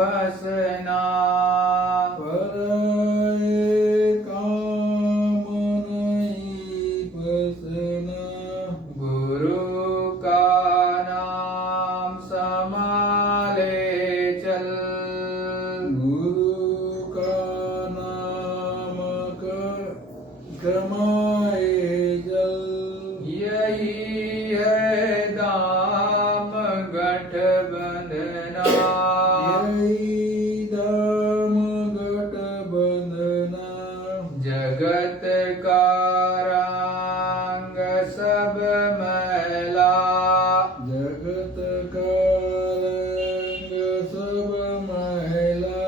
फसना। पराये काम नहीं फसना। गुरु का नाम संभाले चल। गुरु का नाम कमाए जल। यही है दाम गठबंधना। यही दाम गठबंधना। जगत का रंग सब मैला। जगत का रंग सब मैला।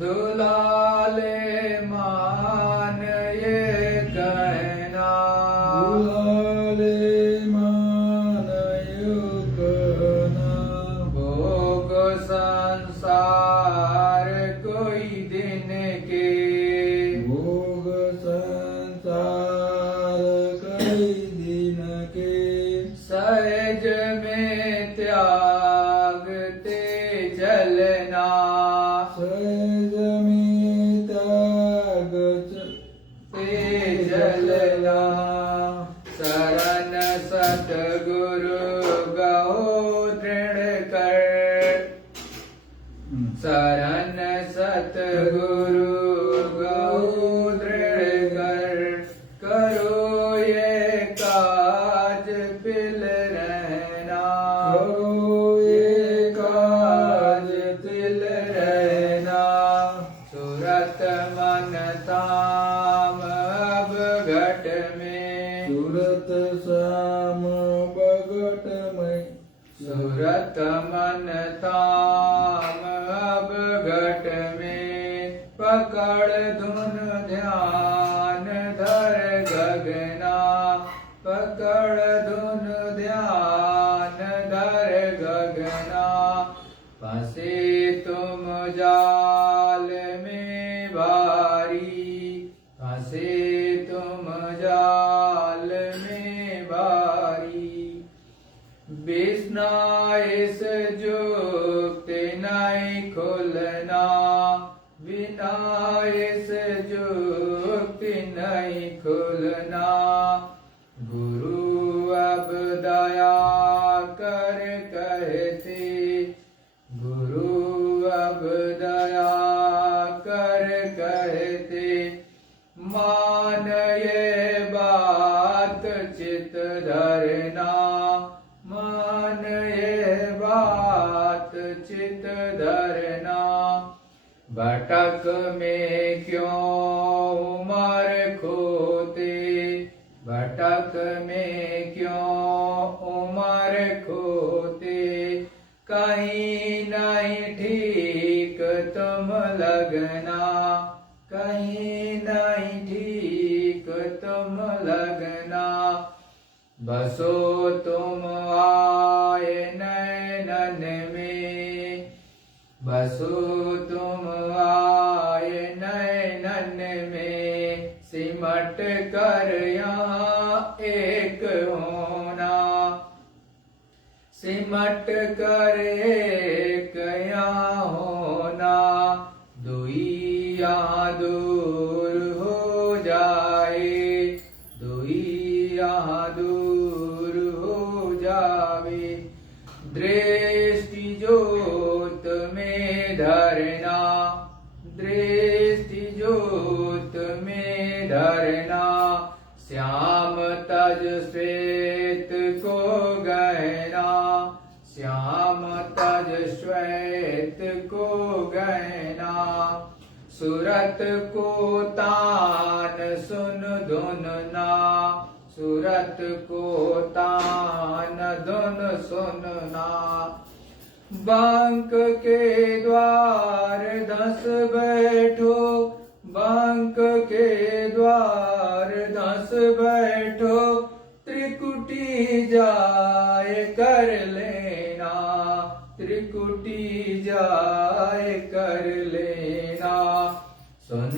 दुलाले मान ये कहना। दुलाले मान यो कहना। भोग संसार कोई दिन के। भोग संसार कई दिन के। सहज में त्यागते चलना। सहज में त्याग ते चलना। शरण सतगुरु गहो दृढ़ कर। शरण सतगुरु गहो दृढ़ कर। करो ये काज पिल रहना। करो ये काज तिल रहना। सूरत मन ताम अब घट में। सूरत शाम बगट में। सूरत मन ताम अब घट में। पकड़ धुन ध्यान धर गगना। पकड़ धुन ध्यान धर गगना। फंसे तुम जाल में भारी। फंसे तुम जाल में भारी। बिसना इस जुक्ति नहीं खुलना। बिना इस जुक्ति नहीं खुलना। गुरु अब दया कर कहते। गुरु अब दया कर कहते। मान ये बात चित धरना। मान ये बात चित धरना। भटक में क्यों उमर खोते। भटक में क्यों उमर खोते। कहीं नहीं ठीक तुम लगना। कहीं नहीं ठीक तुम लगना। बसो तुम आए नैनन में। बसो तुम आए नैनन में। सिमट कर यहाँ एक होना। सिमट कर एक यहाँ होना। दुई यहाँ दूर हो जाए। दुई यहाँ दूर हो जावे। दृष्टि जोत में धरना। दृष्टि जोत में धरना। श्याम तज श्वेत को गहना। श्याम तज श्वेत को गहना। सूरत को तान सुन धुन ना। सूरत को तान धुन सुनना। बांक के द्वार धस बैठो। बांक के द्वार धस बैठो। त्रिकुटी जाए कर लेना। त्रिकुटी जाए कर लेना। सुन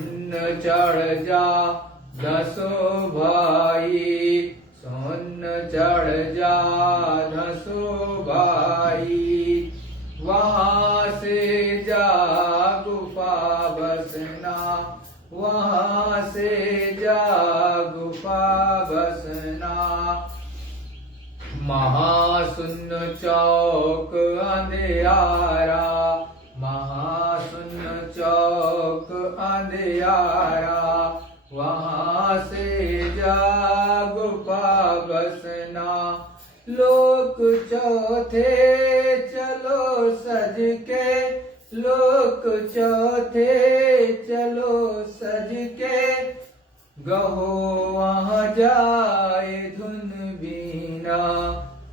चढ़ जा दसों भाई। सुन चढ़ जा दसों भाई। वहाँ से जा गुफा बसना, वहां से जा गुफा बसना। महाशून्य चौक अंधियारा, महाशून्य चौक अंधियारा, वहां से जा गुफा बसना। लोक चौथे चलो सज के, लोक चौथे चलो सज के, गहो वहाँ जाए धुन बीना,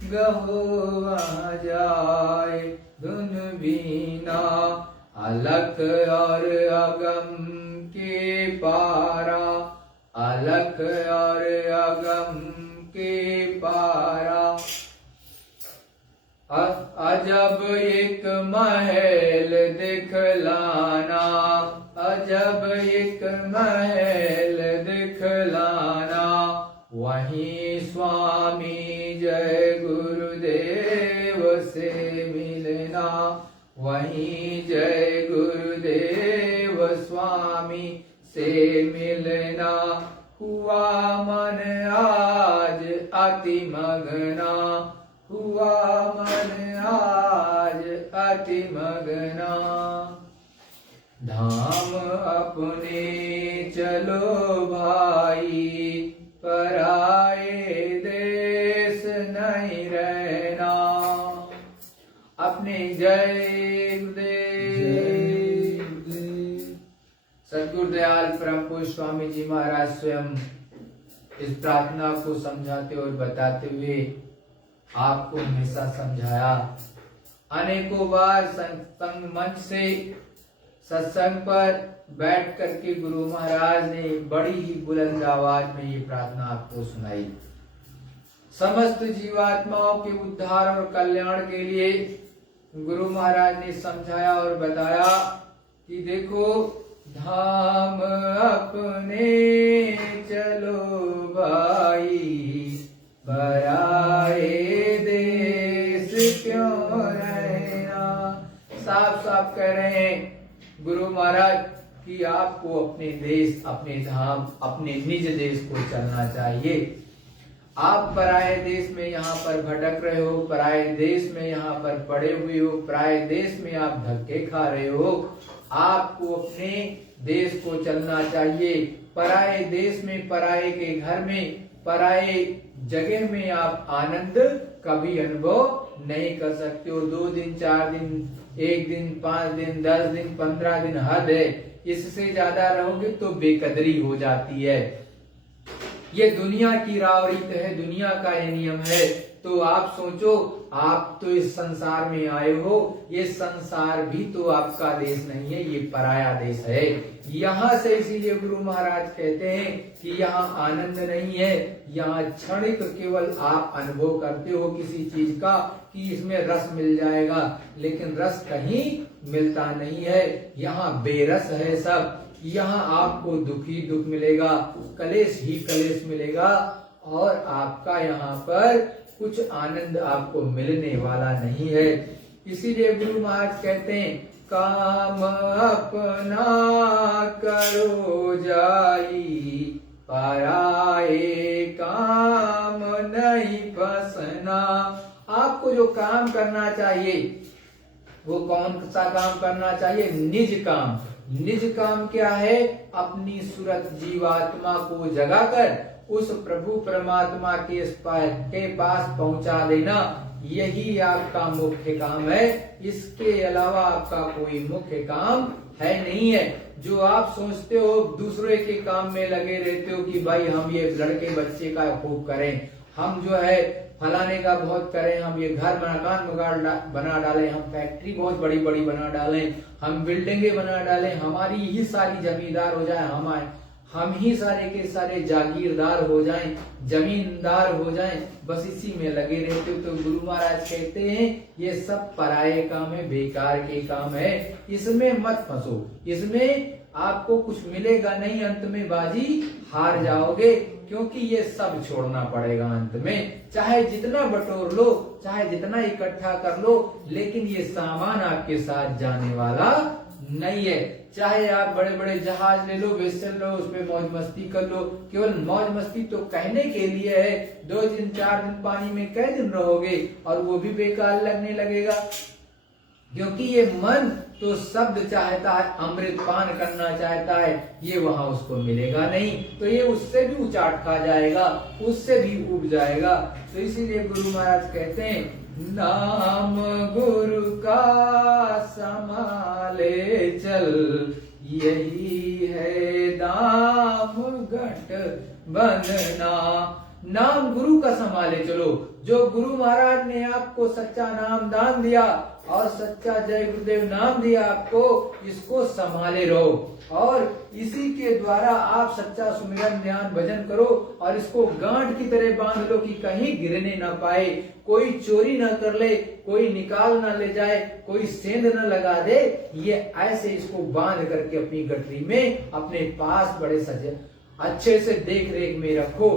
गहो वहाँ जाए धुन बीना। अलख और अगम के पारा, अलख और अगम के पारा। अजब एक महल दिखलाना, अजब एक महल दिखलाना। वहीं स्वामी जय गुरुदेव से मिलना, वहीं जय गुरुदेव स्वामी से मिलना। हुआ मन आज अति मगना, हुआ मन आज अति मगना। धाम अपने चलो भाई, पराए देश नहीं रहना। अपने जय गुरुदेव। सद्गुरु दयाल परम पूज्य स्वामी जी महाराज स्वयं इस प्रार्थना को समझाते और बताते हुए आपको हमेशा समझाया। अनेकों बार सत्संग मंच से सत्संग पर बैठ करके गुरु महाराज ने बड़ी ही बुलंद आवाज में ये प्रार्थना आपको सुनाई। समस्त जीवात्माओं के उद्धार और कल्याण के लिए गुरु महाराज ने समझाया और बताया कि देखो, धाम अपने चलो भाई, पराए देश क्यों रहना। साफ साफ कह रहे हैं गुरु महाराज कि आपको अपने देश, अपने धाम, अपने निज देश को चलना चाहिए। आप पराये देश में यहाँ पर भटक रहे हो, पराये देश में यहाँ पर पड़े हुए हो, पराये देश में आप धक्के खा रहे हो। आपको अपने देश को चलना चाहिए। पराये देश में, पराये के घर में, पराये जगह में आप आनंद कभी अनुभव नहीं कर सकते हो। 2 दिन, 4 दिन, 1 दिन, 5 दिन, 10 दिन, 15 दिन हद है। इससे ज्यादा रहोगे तो बेकदरी हो जाती है। ये दुनिया की राव रीत है, दुनिया का ये नियम है। तो आप सोचो, आप तो इस संसार में आए हो, ये संसार भी तो आपका देश नहीं है, ये पराया देश है। यहाँ से इसीलिए गुरु महाराज कहते हैं कि यहाँ आनंद नहीं है, यहाँ क्षणिक केवल आप अनुभव करते हो किसी चीज का कि इसमें रस मिल जाएगा, लेकिन रस कहीं मिलता नहीं है। यहाँ बेरस है सब। यहाँ आपको दुख ही दुख मिलेगा, कलेश ही कलेश मिलेगा, और आपका यहाँ पर कुछ आनंद आपको मिलने वाला नहीं है। इसीलिए गुरु महाराज कहते हैं, काम अपना करो जाई, पराए काम नहीं फंसना। आपको जो काम करना चाहिए वो कौन सा काम करना चाहिए? निज काम। निज काम क्या है? अपनी सूरत जीवात्मा को जगाकर उस प्रभु परमात्मा के पास पहुंचा देना, यही आपका मुख्य काम है। इसके अलावा आपका कोई मुख्य काम है नहीं है। जो आप सोचते हो दूसरे के काम में लगे रहते हो कि भाई हम ये लड़के बच्चे का खूब करें, हम जो है फलाने का बहुत करें, हम ये घर मकान बना डालें, हम फैक्ट्री बहुत बड़ी बड़ी बना डालें, हम बिल्डिंगे बना डालें, हमारी ही सारी जमींदार हो जाए, हम ही सारे के सारे जागीरदार हो जाएं, जमींदार हो जाएं, बस इसी में लगे रहते हो। तो गुरु महाराज कहते हैं ये सब पराये काम है, बेकार के काम है, इसमें मत फंसो, इसमें आपको कुछ मिलेगा नहीं, अंत में बाजी हार जाओगे। क्योंकि ये सब छोड़ना पड़ेगा अंत में। चाहे जितना बटोर लो, चाहे जितना इकट्ठा कर लो, लेकिन ये सामान आपके साथ जाने वाला नहीं है। चाहे आप बड़े बड़े जहाज ले लो, वेसल लो, उसपे मौज मस्ती कर लो, केवल मौज मस्ती तो कहने के लिए है। 2 दिन 4 दिन पानी में कै दिन रहोगे, और वो भी बेकार लगने लगेगा। क्योंकि ये मन तो शब्द चाहता है, अमृत पान करना चाहता है, ये वहां उसको मिलेगा नहीं, तो ये उससे भी उचाट खा जाएगा, उससे भी उब जाएगा। तो इसीलिए गुरु महाराज कहते हैं, नाम गुरु का संभाले चल, यही है दाम घट बंधना। नाम गुरु का संभाले चलो। जो गुरु महाराज ने आपको सच्चा नाम दान दिया और सच्चा जय गुरुदेव नाम दिया आपको, इसको संभाले रहो, और इसी के द्वारा आप सच्चा सुमिरन ध्यान भजन करो, और इसको गांठ की तरह बांध लो कि कहीं गिरने ना पाए, कोई चोरी ना कर ले, कोई निकाल ना ले जाए, कोई सेंध ना लगा दे। ये ऐसे इसको बांध करके अपनी गठरी में अपने पास बड़े सजे अच्छे से देख रेख में रखो,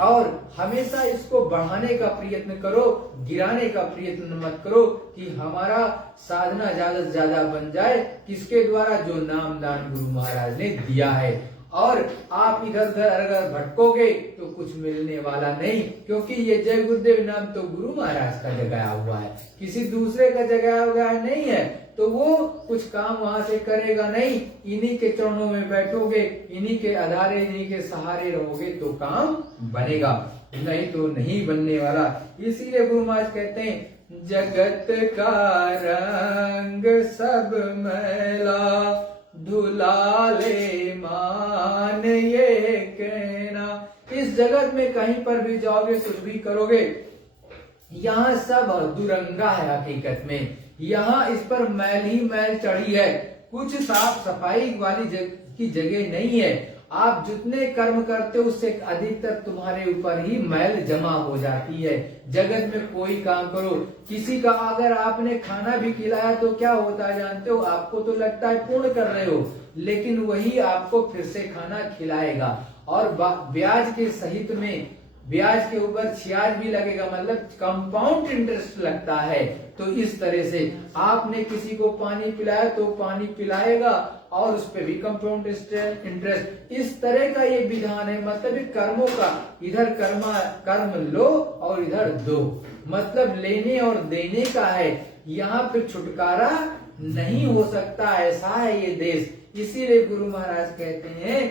और हमेशा इसको बढ़ाने का प्रयत्न करो, गिराने का प्रयत्न मत करो, कि हमारा साधना ज्यादा से ज्यादा बन जाए, किसके द्वारा, जो नाम दान गुरु महाराज ने दिया है। और आप इधर उधर अगर भटकोगे तो कुछ मिलने वाला नहीं, क्योंकि ये जय गुरुदेव नाम तो गुरु महाराज का जगाया हुआ है, किसी दूसरे का जगाया हुआ नहीं है। तो वो कुछ काम वहां से करेगा नहीं, इन्हीं के चरणों में बैठोगे, इन्हीं के आधारे, इन्हीं के सहारे रहोगे तो काम बनेगा, नहीं तो नहीं बनने वाला। इसीलिए गुरु महाराज कहते हैं, जगत का रंग सब मैला, धुला ले मान ये कहना। इस जगत में कहीं पर भी जाओगे, कुछ भी करोगे, यहाँ सब दुरंगा है हकीकत में। यहाँ इस पर मैल ही मैल चढ़ी है, कुछ साफ सफाई वाली की जगह नहीं है। आप जितने कर्म करते हो उससे अधिकतर तुम्हारे ऊपर ही मैल जमा हो जाती है। जगत में कोई काम करो, किसी का अगर आपने खाना भी खिलाया तो क्या होता है जानते हो, आपको तो लगता है पूर्ण कर रहे हो, लेकिन वही आपको फिर से खाना खिलाएगा, और ब्याज के सहित में, ब्याज के ऊपर ब्याज भी लगेगा, मतलब कंपाउंड इंटरेस्ट लगता है। तो इस तरह से आपने किसी को पानी पिलाया तो पानी पिलाएगा, और उस पर भी कंपाउंड इंटरेस्ट। इस तरह का ये विधान है, मतलब कर्मों का, इधर कर्म लो और इधर दो, मतलब लेने और देने का है। यहाँ पे छुटकारा नहीं हो सकता, ऐसा है ये देश। इसीलिए गुरु महाराज कहते हैं,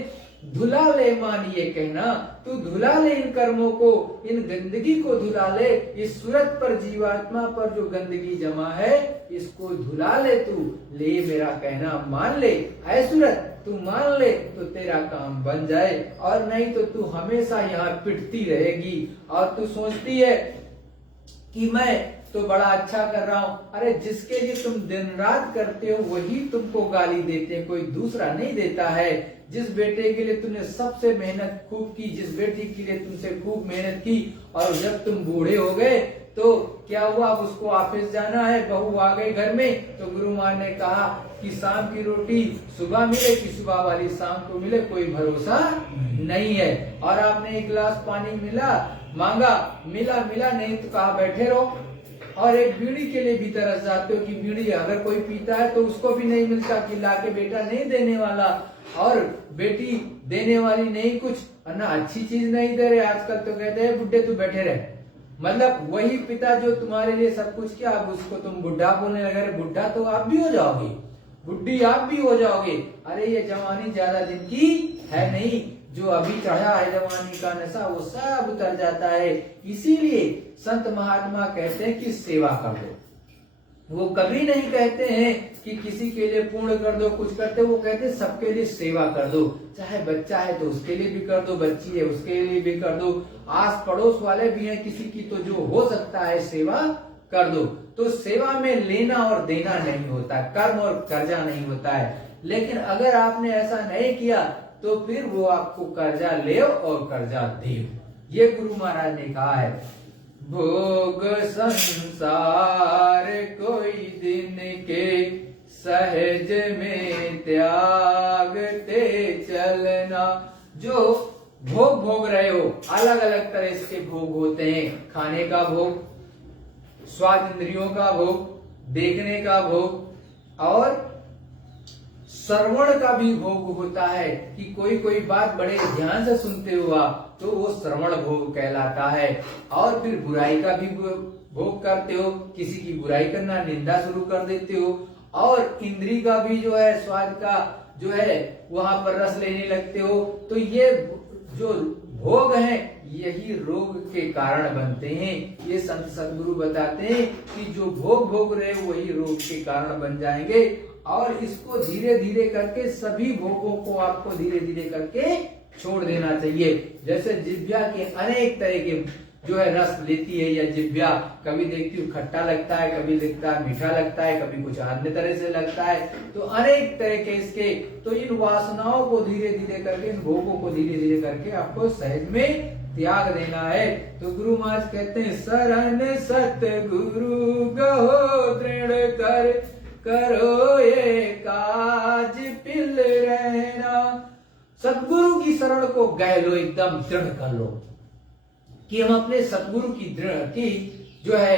धुला ले मान ये कहना, तू धुला ले इन कर्मों को, इन गंदगी को धुला ले, इस सूरत पर, जीवात्मा पर जो गंदगी जमा है, इसको धुला ले तू, ले मेरा कहना मान ले। ऐ सूरत तू मान ले तो तेरा काम बन जाए, और नहीं तो तू हमेशा यहाँ पिटती रहेगी, और तू सोचती है कि मैं तो बड़ा अच्छा कर रहा हूँ। अरे जिसके लिए तुम दिन रात करते हो वही तुमको गाली देते हैं, कोई दूसरा नहीं देता है। जिस बेटे के लिए तुमने सबसे मेहनत खूब की, जिस बेटी के लिए तुमसे खूब मेहनत की, और जब तुम बूढ़े हो गए तो क्या हुआ, अब उसको ऑफिस जाना है, बहू आ गई घर में, तो गुरु महाराज ने कहा कि शाम की रोटी सुबह मिले कि सुबह वाली शाम को मिले, कोई भरोसा नहीं है। और आपने एक गिलास पानी मांगा, मिला नहीं तो कहा बैठे रहो। और एक बीड़ी के लिए भी तरस जाते हो कि बीड़ी अगर कोई पीता है तो उसको भी नहीं मिलता, कि लाके बेटा नहीं देने वाला, और बेटी देने वाली नहीं, कुछ ना अच्छी चीज नहीं दे रहे। आजकल तो कहते हैं बुड्ढे तू बैठे रहे, मतलब वही पिता जो तुम्हारे लिए सब कुछ किया, अब उसको तुम बुढ़ा बोलने लगे। बुढ़ा तो आप भी हो जाओगे, बुढ़ी आप भी हो जाओगे। अरे ये जवानी ज्यादा दिन की है नहीं, जो अभी चढ़ा है जवानी का नशा वो सब उतर जाता है। इसीलिए संत महात्मा कहते हैं कि सेवा कर दो। वो कभी नहीं कहते हैं कि किसी के लिए पूर्ण कर दो, कुछ करते, वो कहते हैं सबके लिए सेवा कर दो। चाहे बच्चा है तो उसके लिए भी कर दो, बच्ची है उसके लिए भी कर दो, आस पड़ोस वाले भी हैं किसी की, तो जो हो सकता है सेवा कर दो। तो सेवा में लेना और देना नहीं होता, कर्म और कर्जा नहीं होता है। लेकिन अगर आपने ऐसा नहीं किया तो फिर वो आपको कर्जा ले और कर्जा दे। ये गुरु महाराज ने कहा है, भोग संसार कोई दिन के, सहज में त्यागते चलना। जो भोग भोग रहे हो, अलग अलग तरह के भोग होते हैं। खाने का भोग, स्वाद इंद्रियों का भोग, देखने का भोग और श्रवण का भी भोग होता है कि कोई कोई बात बड़े ध्यान से सुनते हो आप, तो वो श्रवण भोग कहलाता है। और फिर बुराई का भी भोग करते हो, किसी की बुराई करना, निंदा शुरू कर देते हो। और इंद्री का भी जो है, स्वाद का जो है वहां पर रस लेने लगते हो। तो ये जो भोग हैं यही रोग के कारण बनते हैं। ये संत सदगुरु बताते हैं कि जो भोग भोग रहे हो वही रोग के कारण बन जाएंगे। और इसको धीरे धीरे करके, सभी भोगों को आपको धीरे धीरे करके छोड़ देना चाहिए। जैसे जिह्वा के अनेक तरह के जो है रस लेती है, या जिह्वा कभी देखती हूँ खट्टा लगता है, कभी लगता है मीठा लगता है, कभी कुछ अन्य तरह से लगता है। तो अनेक तरह के इसके, तो इन वासनाओं को धीरे धीरे करके, इन भोगों को धीरे धीरे करके आपको सहज में त्याग देना है। तो गुरु महाराज कहते हैं, शरण सतगुरु गहो दृढ़ कर, करो ये काज पिल रहना। सतगुरु की शरण को गए लो, एकदम दृढ़ कर लो कि हम अपने सतगुरु की दृढ़ की जो है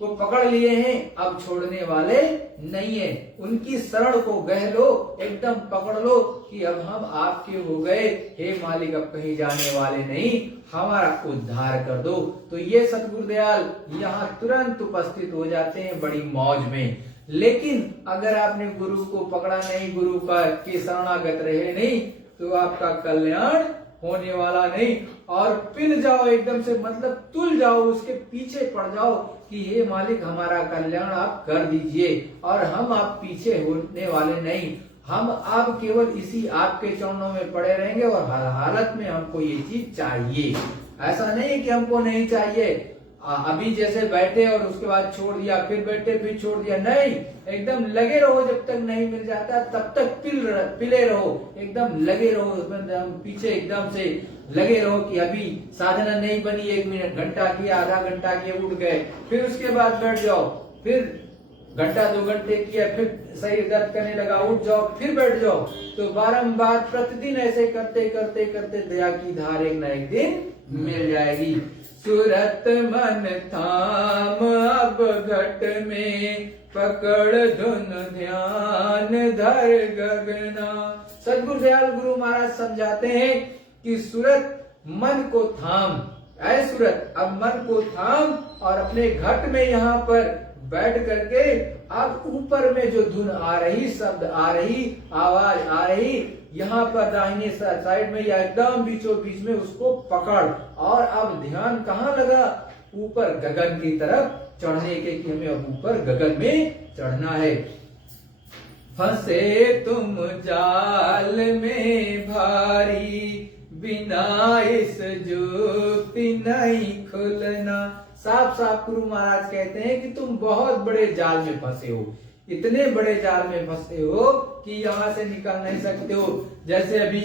को पकड़ लिए हैं, अब छोड़ने वाले नहीं है। उनकी शरण को गह लो, एकदम पकड़ लो कि अब हम आपके हो गए, हे मालिक अब कहीं जाने वाले नहीं, हमारा उद्धार कर दो। तो ये सतगुरुदयाल यहाँ तुरंत उपस्थित हो जाते हैं बड़ी मौज में। लेकिन अगर आपने गुरु को पकड़ा नहीं, गुरु का के शरणागत रहे नहीं, तो आपका कल्याण होने वाला नहीं। और पिल जाओ एकदम से, मतलब तुल जाओ, उसके पीछे पड़ जाओ कि हे मालिक हमारा कल्याण आप कर दीजिए, और हम आप पीछे होने वाले नहीं, हम अब केवल इसी आपके चरणों में पड़े रहेंगे और हर हालत में हमको ये चीज चाहिए। ऐसा नहीं कि हमको नहीं चाहिए, अभी जैसे बैठे और उसके बाद छोड़ दिया, फिर बैठे फिर छोड़ दिया, नहीं, एकदम लगे रहो, जब तक नहीं मिल जाता तब तक पिले रहो, एकदम लगे रहो उसमें, पीछे एकदम से लगे रहो कि अभी साधना नहीं बनी, 1 मिनट, घंटा किया, आधा घंटा किया, उठ गए, फिर उसके बाद बैठ जाओ, फिर घंटा 2 घंटे किया, फिर शरीर दर्द करने लगा, उठ जाओ, फिर बैठ जाओ। तो बारंबार प्रतिदिन ऐसे करते करते करते दया की धार एक न एक दिन मिल जाएगी। सूरत मन थाम अब घट में, पकड़ धुन ध्यान धर गगना। सदगुरु दयाल गुरु महाराज समझाते हैं कि सूरत मन को थाम, ऐ सूरत अब मन को थाम और अपने घट में यहाँ पर बैठ करके अब ऊपर में जो धुन आ रही, शब्द आ रही, आवाज आ रही, यहाँ पर दाहिने साइड में या एकदम बीचों बीच में उसको पकड़, और अब ध्यान कहाँ लगा, ऊपर गगन की तरफ चढ़ने के, कि हमें अब ऊपर गगन में चढ़ना है। फंसे तुम जाल में भारी, बिना इस जुक्ति नहीं खुलना। साफ साफ गुरु महाराज कहते हैं कि तुम बहुत बड़े जाल में फंसे हो, इतने बड़े जाल में फंसे हो कि यहाँ से निकल नहीं सकते हो। जैसे अभी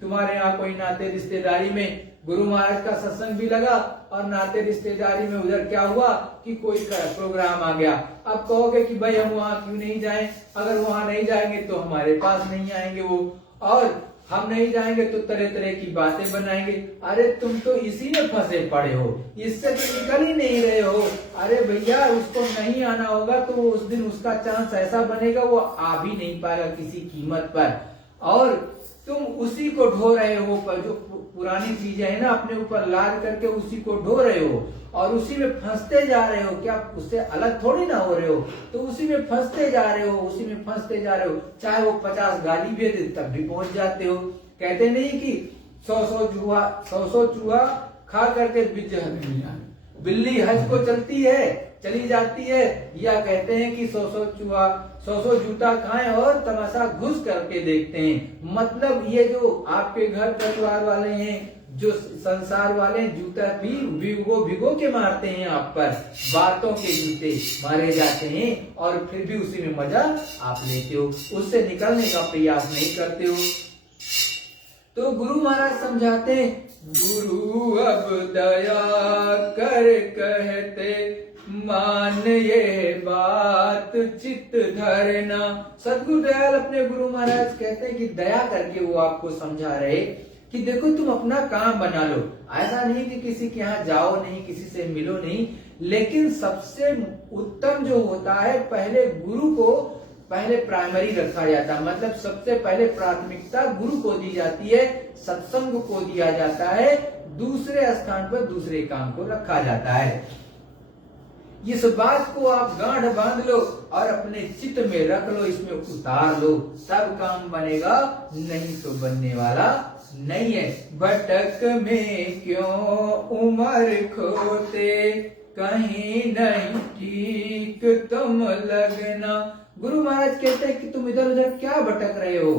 तुम्हारे यहाँ कोई नाते रिश्तेदारी में गुरु महाराज का सत्संग भी लगा, और नाते रिश्तेदारी में उधर क्या हुआ कि कोई प्रोग्राम आ गया। अब कहोगे कि भाई हम वहाँ क्यों नहीं जाएं, अगर वहाँ नहीं जाएंगे तो हमारे पास नहीं आएंगे वो, और हम नहीं जाएंगे तो तरह तरह की बातें बनाएंगे। अरे तुम तो इसी में फंसे पड़े हो, इससे तो निकल ही नहीं रहे हो। अरे भैया उसको नहीं आना होगा तो उस दिन उसका चांस ऐसा बनेगा वो आ भी नहीं पाएगा किसी कीमत पर, और तुम उसी को ढो रहे हो, पर जो पुरानी चीजें है ना अपने ऊपर लाद करके उसी को ढो रहे हो और उसी में फंसते जा रहे हो। क्या उससे अलग थोड़ी ना हो रहे हो, तो उसी में फंसते जा रहे हो, उसी में फंसते जा रहे हो। चाहे वो 50 गाली भी दे तब भी पहुंच जाते हो। कहते नहीं कि 100 चूहा खा करके बिल्ली हज को चलती है, चली जाती है, या कहते हैं कि 100 चूहा 100 जूता खाएं और तमाशा घुस करके देखते हैं। मतलब ये जो आपके घर परिवार वाले हैं, जो संसार वाले जूता भी भिगो के मारते हैं आप पर, बातों के जूते मारे जाते हैं, और फिर भी उसी में मजा आप लेते हो, उससे निकलने का प्रयास नहीं करते हो। तो गुरु महाराज समझाते हैं, गुरु अब दया कर कहते, मान ये बात चित्त धरना। सदगुरु दयाल अपने गुरु महाराज कहते हैं कि दया करके वो आपको समझा रहे कि देखो तुम अपना काम बना लो। ऐसा नहीं कि किसी के यहाँ जाओ नहीं, किसी से मिलो नहीं, लेकिन सबसे उत्तम जो होता है, पहले गुरु को पहले प्राइमरी रखा जाता है, मतलब सबसे पहले प्राथमिकता गुरु को दी जाती है, सत्संग को दिया जाता है, दूसरे स्थान पर दूसरे काम को रखा जाता है। इस बात को आप गांठ बांध लो और अपने चित्त में रख लो, इसमें उतार लो, तब काम बनेगा, नहीं तो बनने वाला नहीं है। भटक में क्यों उम्र खोते, कहीं नहीं ठीक तुम लगना। गुरु महाराज कहते हैं कि तुम इधर उधर क्या भटक रहे हो,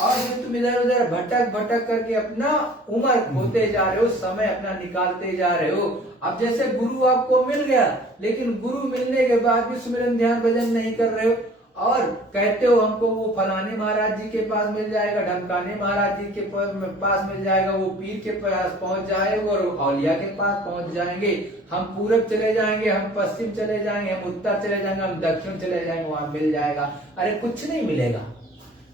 और जो तुम इधर उधर भटक भटक करके अपना उम्र खोते जा रहे हो, समय अपना निकालते जा रहे हो। अब जैसे गुरु आपको मिल गया, लेकिन गुरु मिलने के बाद भी सुमिरन ध्यान भजन नहीं कर रहे हो, और कहते हो हमको वो फलाने महाराज जी के पास मिल जाएगा, ढमकाने महाराज जी के पास मिल जाएगा, वो पीर के पास पहुंच जाएगा और औलिया के पास पहुंच जाएंगे, हम पूरब चले जाएंगे, हम पश्चिम चले जाएंगे, हम उत्तर चले जाएंगे, हम दक्षिण चले जाएंगे, वहां मिल जाएगा। अरे कुछ नहीं मिलेगा,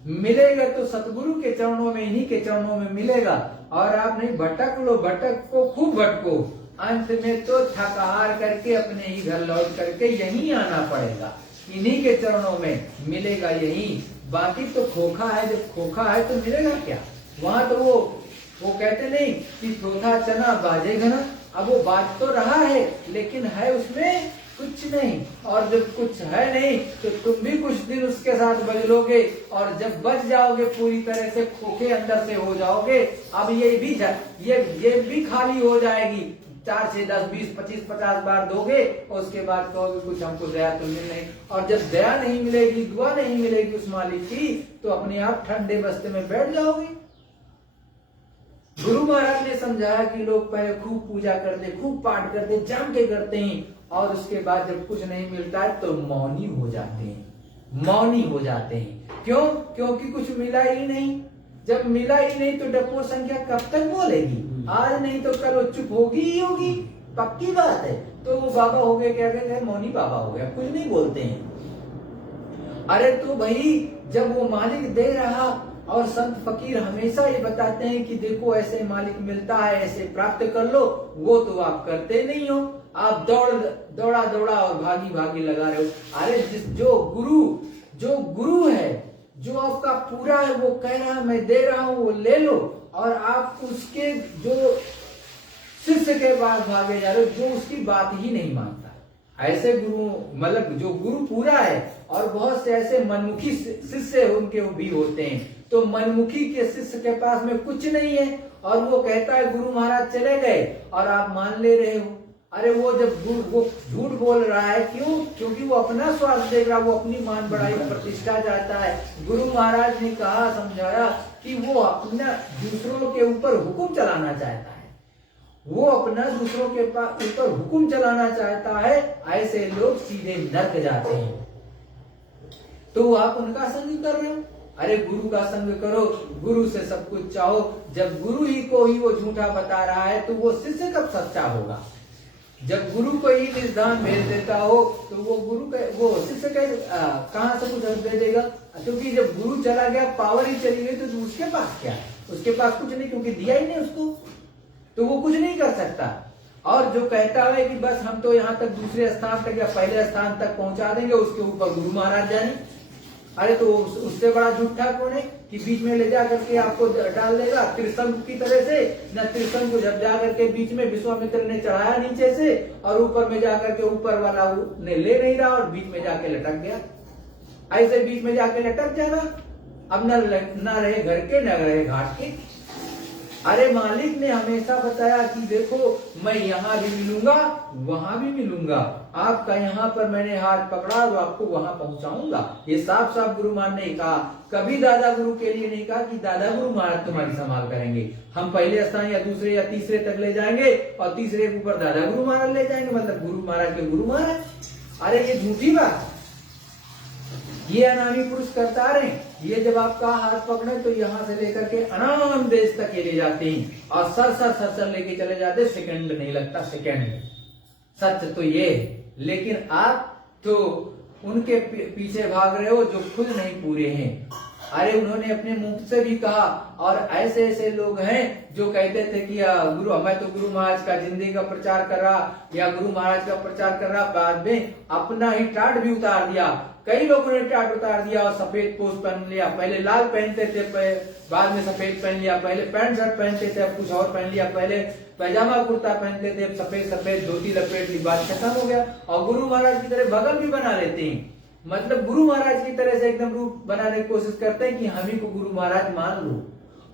मिलेगा तो सतगुरु के चरणों में, इन्हीं के चरणों में मिलेगा। और आप नहीं, भटक लो, भटक को खूब भटको, अंत में तो थक हार करके अपने ही घर लौट करके यहीं आना पड़ेगा, इन्हीं के चरणों में मिलेगा यहीं। बाकी तो खोखा है, जब खोखा है तो मिलेगा क्या वहां? तो वो कहते नहीं कि चौथा चना बाजे घना, अब वो बाज तो रहा है लेकिन है उसमें कुछ नहीं, और जब कुछ है नहीं तो तुम भी कुछ दिन उसके साथ बज लोगे, और जब बच जाओगे पूरी तरह से, खोखे अंदर से हो जाओगे, अब ये भी खाली हो जाएगी। 4 से 10 20 25 50 बार दोगे, और उसके बाद कहोगे कुछ हमको दया तो मिल नहीं, और जब दया नहीं मिलेगी, दुआ नहीं मिलेगी उस मालिक की, तो अपने आप ठंडे बस्ते में बैठ जाओगे। गुरु महाराज ने समझाया कि लोग पहले खूब पूजा करते, खूब पाठ करते, जम के करते हैं, और उसके बाद जब कुछ नहीं मिलता है तो मौनी हो जाते हैं, मौनी हो जाते हैं। क्यों? क्योंकि कुछ मिला ही नहीं। जब मिला ही नहीं तो डप्पो संख्या कब तक बोलेगी? आज नहीं तो कल वो चुप होगी ही होगी, पक्की बात है। तो वो बाबा हो गए, क्या कहते हैं, मौनी बाबा हो गया, कुछ नहीं बोलते हैं। अरे तो भाई जब वो मालिक दे रहा, और संत फकीर हमेशा ये बताते हैं कि देखो ऐसे मालिक मिलता है, ऐसे प्राप्त कर लो, वो तो आप करते नहीं हो, आप दौड़ा दौड़ा और भागी भागी लगा रहे हो। अरे जो गुरु है, जो आपका पूरा है, वो कह रहा है मैं दे रहा हूं, वो ले लो, और आप उसके जो शिष्य के पास भागे जा रहे हो, जो उसकी बात ही नहीं मानता। ऐसे गुरु, मतलब जो गुरु पूरा है, और बहुत से ऐसे मनमुखी शिष्य उनके भी होते हैं, तो मनमुखी के शिष्य के पास में कुछ नहीं है, और वो कहता है गुरु महाराज चले गए और आप मान ले रहे हो। अरे वो जब वो झूठ बोल रहा है, क्यों? क्योंकि वो अपना स्वार्थ देख रहा है, वो अपनी मान बढ़ाई प्रतिष्ठा चाहता है। गुरु महाराज ने कहा, समझाया कि वो अपना दूसरों के ऊपर हुक्म चलाना चाहता है, वो अपना दूसरों के ऊपर हुक्म चलाना चाहता है। ऐसे लोग सीधे नर्क जाते हैं। तो आप उनका संग कर रहे हो? अरे गुरु का संग करो, गुरु से सब कुछ चाहो। जब गुरु ही को ही वो झूठा बता रहा है तो वो शिष्य कब सच्चा होगा? जब गुरु को ही निर्धान भेज देता हो तो वो शिष्य कहाँ से कुछ दे देगा? क्योंकि जब गुरु चला गया, पावर ही चली गई, तो उसके पास क्या है? उसके पास कुछ नहीं, क्योंकि दिया ही नहीं उसको, तो वो कुछ नहीं कर सकता। और जो कहता है कि बस हम तो यहाँ तक दूसरे स्थान तक या पहले स्थान तक पहुंचा देंगे, उसके ऊपर गुरु महाराज जाने, अरे तो उससे बड़ा झूठा कौन है कि बीच में ले जा करके आपको डाल देगा त्रिशंकु की तरह से? न त्रिशंकु जब जा करके बीच में विश्वामित्र ने चढ़ाया नीचे से, और ऊपर में जाकर के ऊपर वाला ने ले नहीं रहा और बीच में जाके लटक गया। ऐसे बीच में जाके लटक जाना, अब न रहे घर के न रहे घाट के। अरे मालिक ने हमेशा बताया कि देखो मैं यहाँ भी मिलूंगा, वहां भी मिलूंगा, आपका यहाँ पर मैंने हाथ पकड़ा तो आपको वहां पहुंचाऊंगा। ये साफ साफ गुरु महाराज ने कहा। कभी दादा गुरु के लिए नहीं कहा कि दादा गुरु महाराज तुम्हारी संभाल करेंगे, हम पहले स्थान या दूसरे या तीसरे तक ले जाएंगे और तीसरे के ऊपर दादा गुरु महाराज ले जाएंगे, मतलब गुरु महाराज के गुरु महाराज। अरे ये झूठी बात, ये अनामी पुरुष करता रहे। ये जब आपका हाथ पकड़े तो यहाँ से लेकर के अनाम देश तक ये ले जाते हैं, और सर लेके चले जाते, सेकंड नहीं लगता, सेकंड। सच तो ये है, लेकिन आप तो उनके पीछे भाग रहे हो जो खुद नहीं पूरे हैं। अरे उन्होंने अपने मुंह से भी कहा। और ऐसे ऐसे लोग हैं जो कहते थे कि गुरु, मैं तो गुरु महाराज का जिंदगी का प्रचार कर रहा या गुरु महाराज का प्रचार कर रहा, बाद में अपना ही टाट भी उतार दिया। कई लोगों ने टाट उतार दिया और सफेद पोष पहन लिया। पहले लाल पहनते थे, बाद में सफेद पहन लिया। पहले पैंट शर्ट पहनते थे, अब कुछ और पहन लिया। पहले पैजामा कुर्ता पहनते थे, सफेद सफेद धोती लपेट ली, बात खत्म हो गया। और गुरु महाराज की तरह बगल भी बना लेते हैं, मतलब गुरु महाराज की तरह से एकदम रूप बनाने की कोशिश करते हैं कि हम ही को गुरु महाराज मान लो।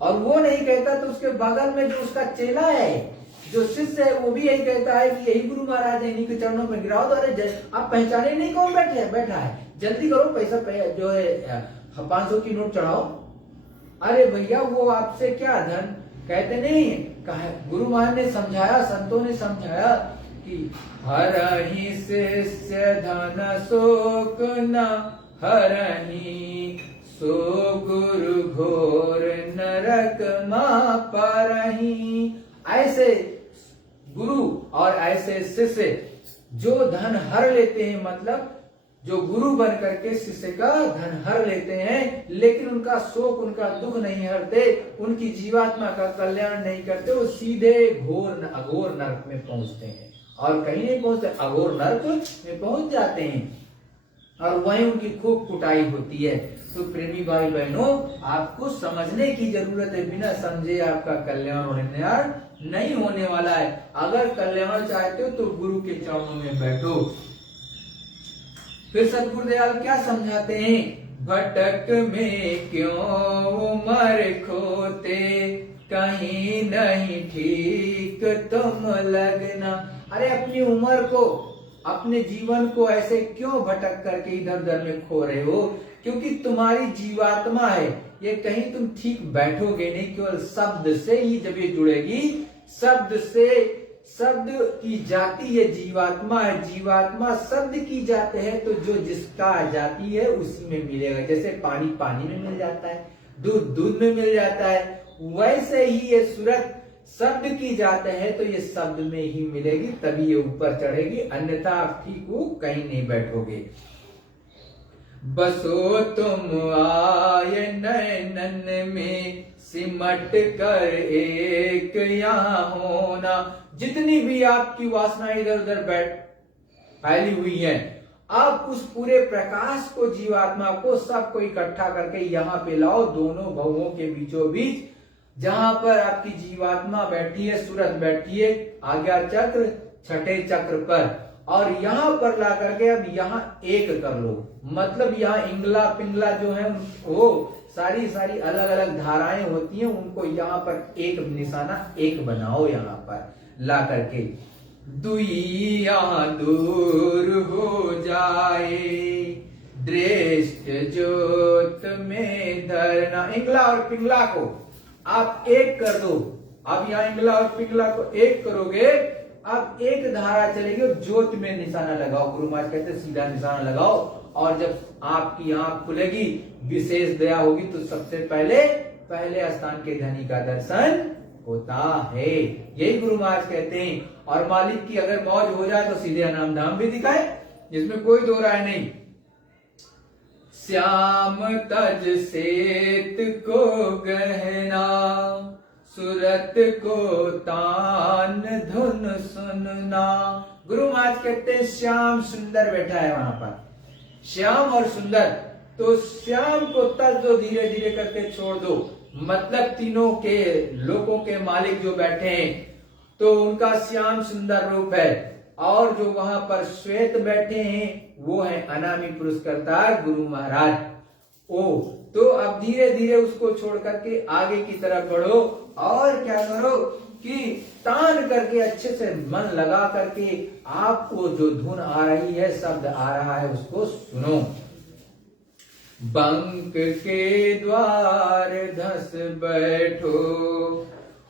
और वो नहीं कहता तो उसके बगल में जो उसका चेला है, जो शिष्य है, वो भी यही कहता है कि यही गुरु महाराज है, इन्हीं के चरणों में गिराओ। तो अरे आप पहचाने नहीं कौन बैठा है, जल्दी करो, पैसा जो है 500 की नोट चढ़ाओ। अरे भैया वो आपसे क्या धन, कहते नहीं, गुरु महाराज ने समझाया, संतों ने समझाया कि हरहि शिष्य धन शोक न हरहि, सो गुरु घोर नरक मा परहि। ऐसे गुरु और ऐसे शिष्य जो धन हर लेते हैं, मतलब जो गुरु बन करके शिष्य का धन हर लेते हैं, लेकिन उनका शोक, उनका दुख नहीं हरते, उनकी जीवात्मा का कल्याण नहीं करते, वो सीधे अघोर नरक में पहुंचते हैं। और कहीं नहीं पहुंचते, अघोर नरक में पहुंच जाते हैं और वहीं उनकी खूब कुटाई होती है। तो प्रेमी भाई बहनों, आपको समझने की जरूरत है, बिना समझे आपका कल्याण नहीं होने वाला है। अगर कल्याण चाहते हो तो गुरु के चरणों में बैठो। फिर सतगुरुदयाल क्या समझाते हैं, भटक में क्यों उमर खोते, कहीं नहीं ठीक तुम लगना। अरे अपनी उम्र को, अपने जीवन को ऐसे क्यों भटक करके इधर उधर में खो रहे हो, क्योंकि तुम्हारी जीवात्मा है, ये कहीं तुम ठीक बैठोगे नहीं। केवल शब्द से ही जब ये जुड़ेगी, शब्द से, शब्द की जाति ये जीवात्मा है, जीवात्मा शब्द की जाते हैं, तो जो जिसका जाति है उसी में मिलेगा। जैसे पानी पानी में मिल जाता है, दूध दूध में मिल जाता है, वैसे ही ये सूरत शब्द की जाते हैं, तो ये शब्द में ही मिलेगी, तभी ये ऊपर चढ़ेगी, अन्यथा आप ठीक हो कहीं नहीं बैठोगे। बसो तुम आए नैनन में, सिमट कर एक यहाँ होना। जितनी भी आपकी वासना इधर उधर फैली हुई है, आप उस पूरे प्रकाश को, जीवात्मा को, सबको इकट्ठा करके यहाँ पे लाओ, दोनों भवों के बीचों बीच, जहां पर आपकी जीवात्मा बैठी है, सूरत बैठी है, आज्ञा चक्र छठे चक्र पर, और यहाँ पर ला करके अब यहाँ एक कर लो। मतलब यहाँ इंगला पिंगला जो है वो सारी अलग अलग धाराएं होती हैं, उनको यहाँ पर एक निशाना, एक बनाओ यहाँ पर ला करके। दुइया दूर हो जाए, दृष्ट ज्योत में धरना। इंगला और पिंगला को आप एक कर दो। अब यहाँ इंगला और पिंगला को एक करोगे, अब एक धारा चलेगी और ज्योत में निशाना लगाओ। गुरु महाराज कहते सीधा निशाना लगाओ, और जब आपकी आंख खुलेगी, विशेष दया होगी, तो सबसे पहले स्थान के धनी का दर्शन होता है। यही गुरु महाराज कहते हैं। और मालिक की अगर मौज हो जाए तो सीधे अनाम धाम भी दिखाए, जिसमें कोई दो राय नहीं। श्याम तज सेत को गहना, सूरत को तान धुन सुनना। गुरु महाराज कहते हैं श्याम सुंदर बैठा है वहां पर, श्याम और सुंदर। तो श्याम को तज दो, धीरे धीरे करके छोड़ दो। मतलब तीनों के लोगों के मालिक जो बैठे हैं, तो उनका श्याम सुंदर रूप है। और जो वहां पर श्वेत बैठे हैं, वो है अनामी पुरुष करतार गुरु महाराज। तो अब धीरे धीरे उसको छोड़ करके आगे की तरफ बढ़ो, और क्या करो कि तान करके अच्छे से मन लगा करके आपको जो धुन आ रही है, शब्द आ रहा है, उसको सुनो। बंक के द्वार धस बैठो,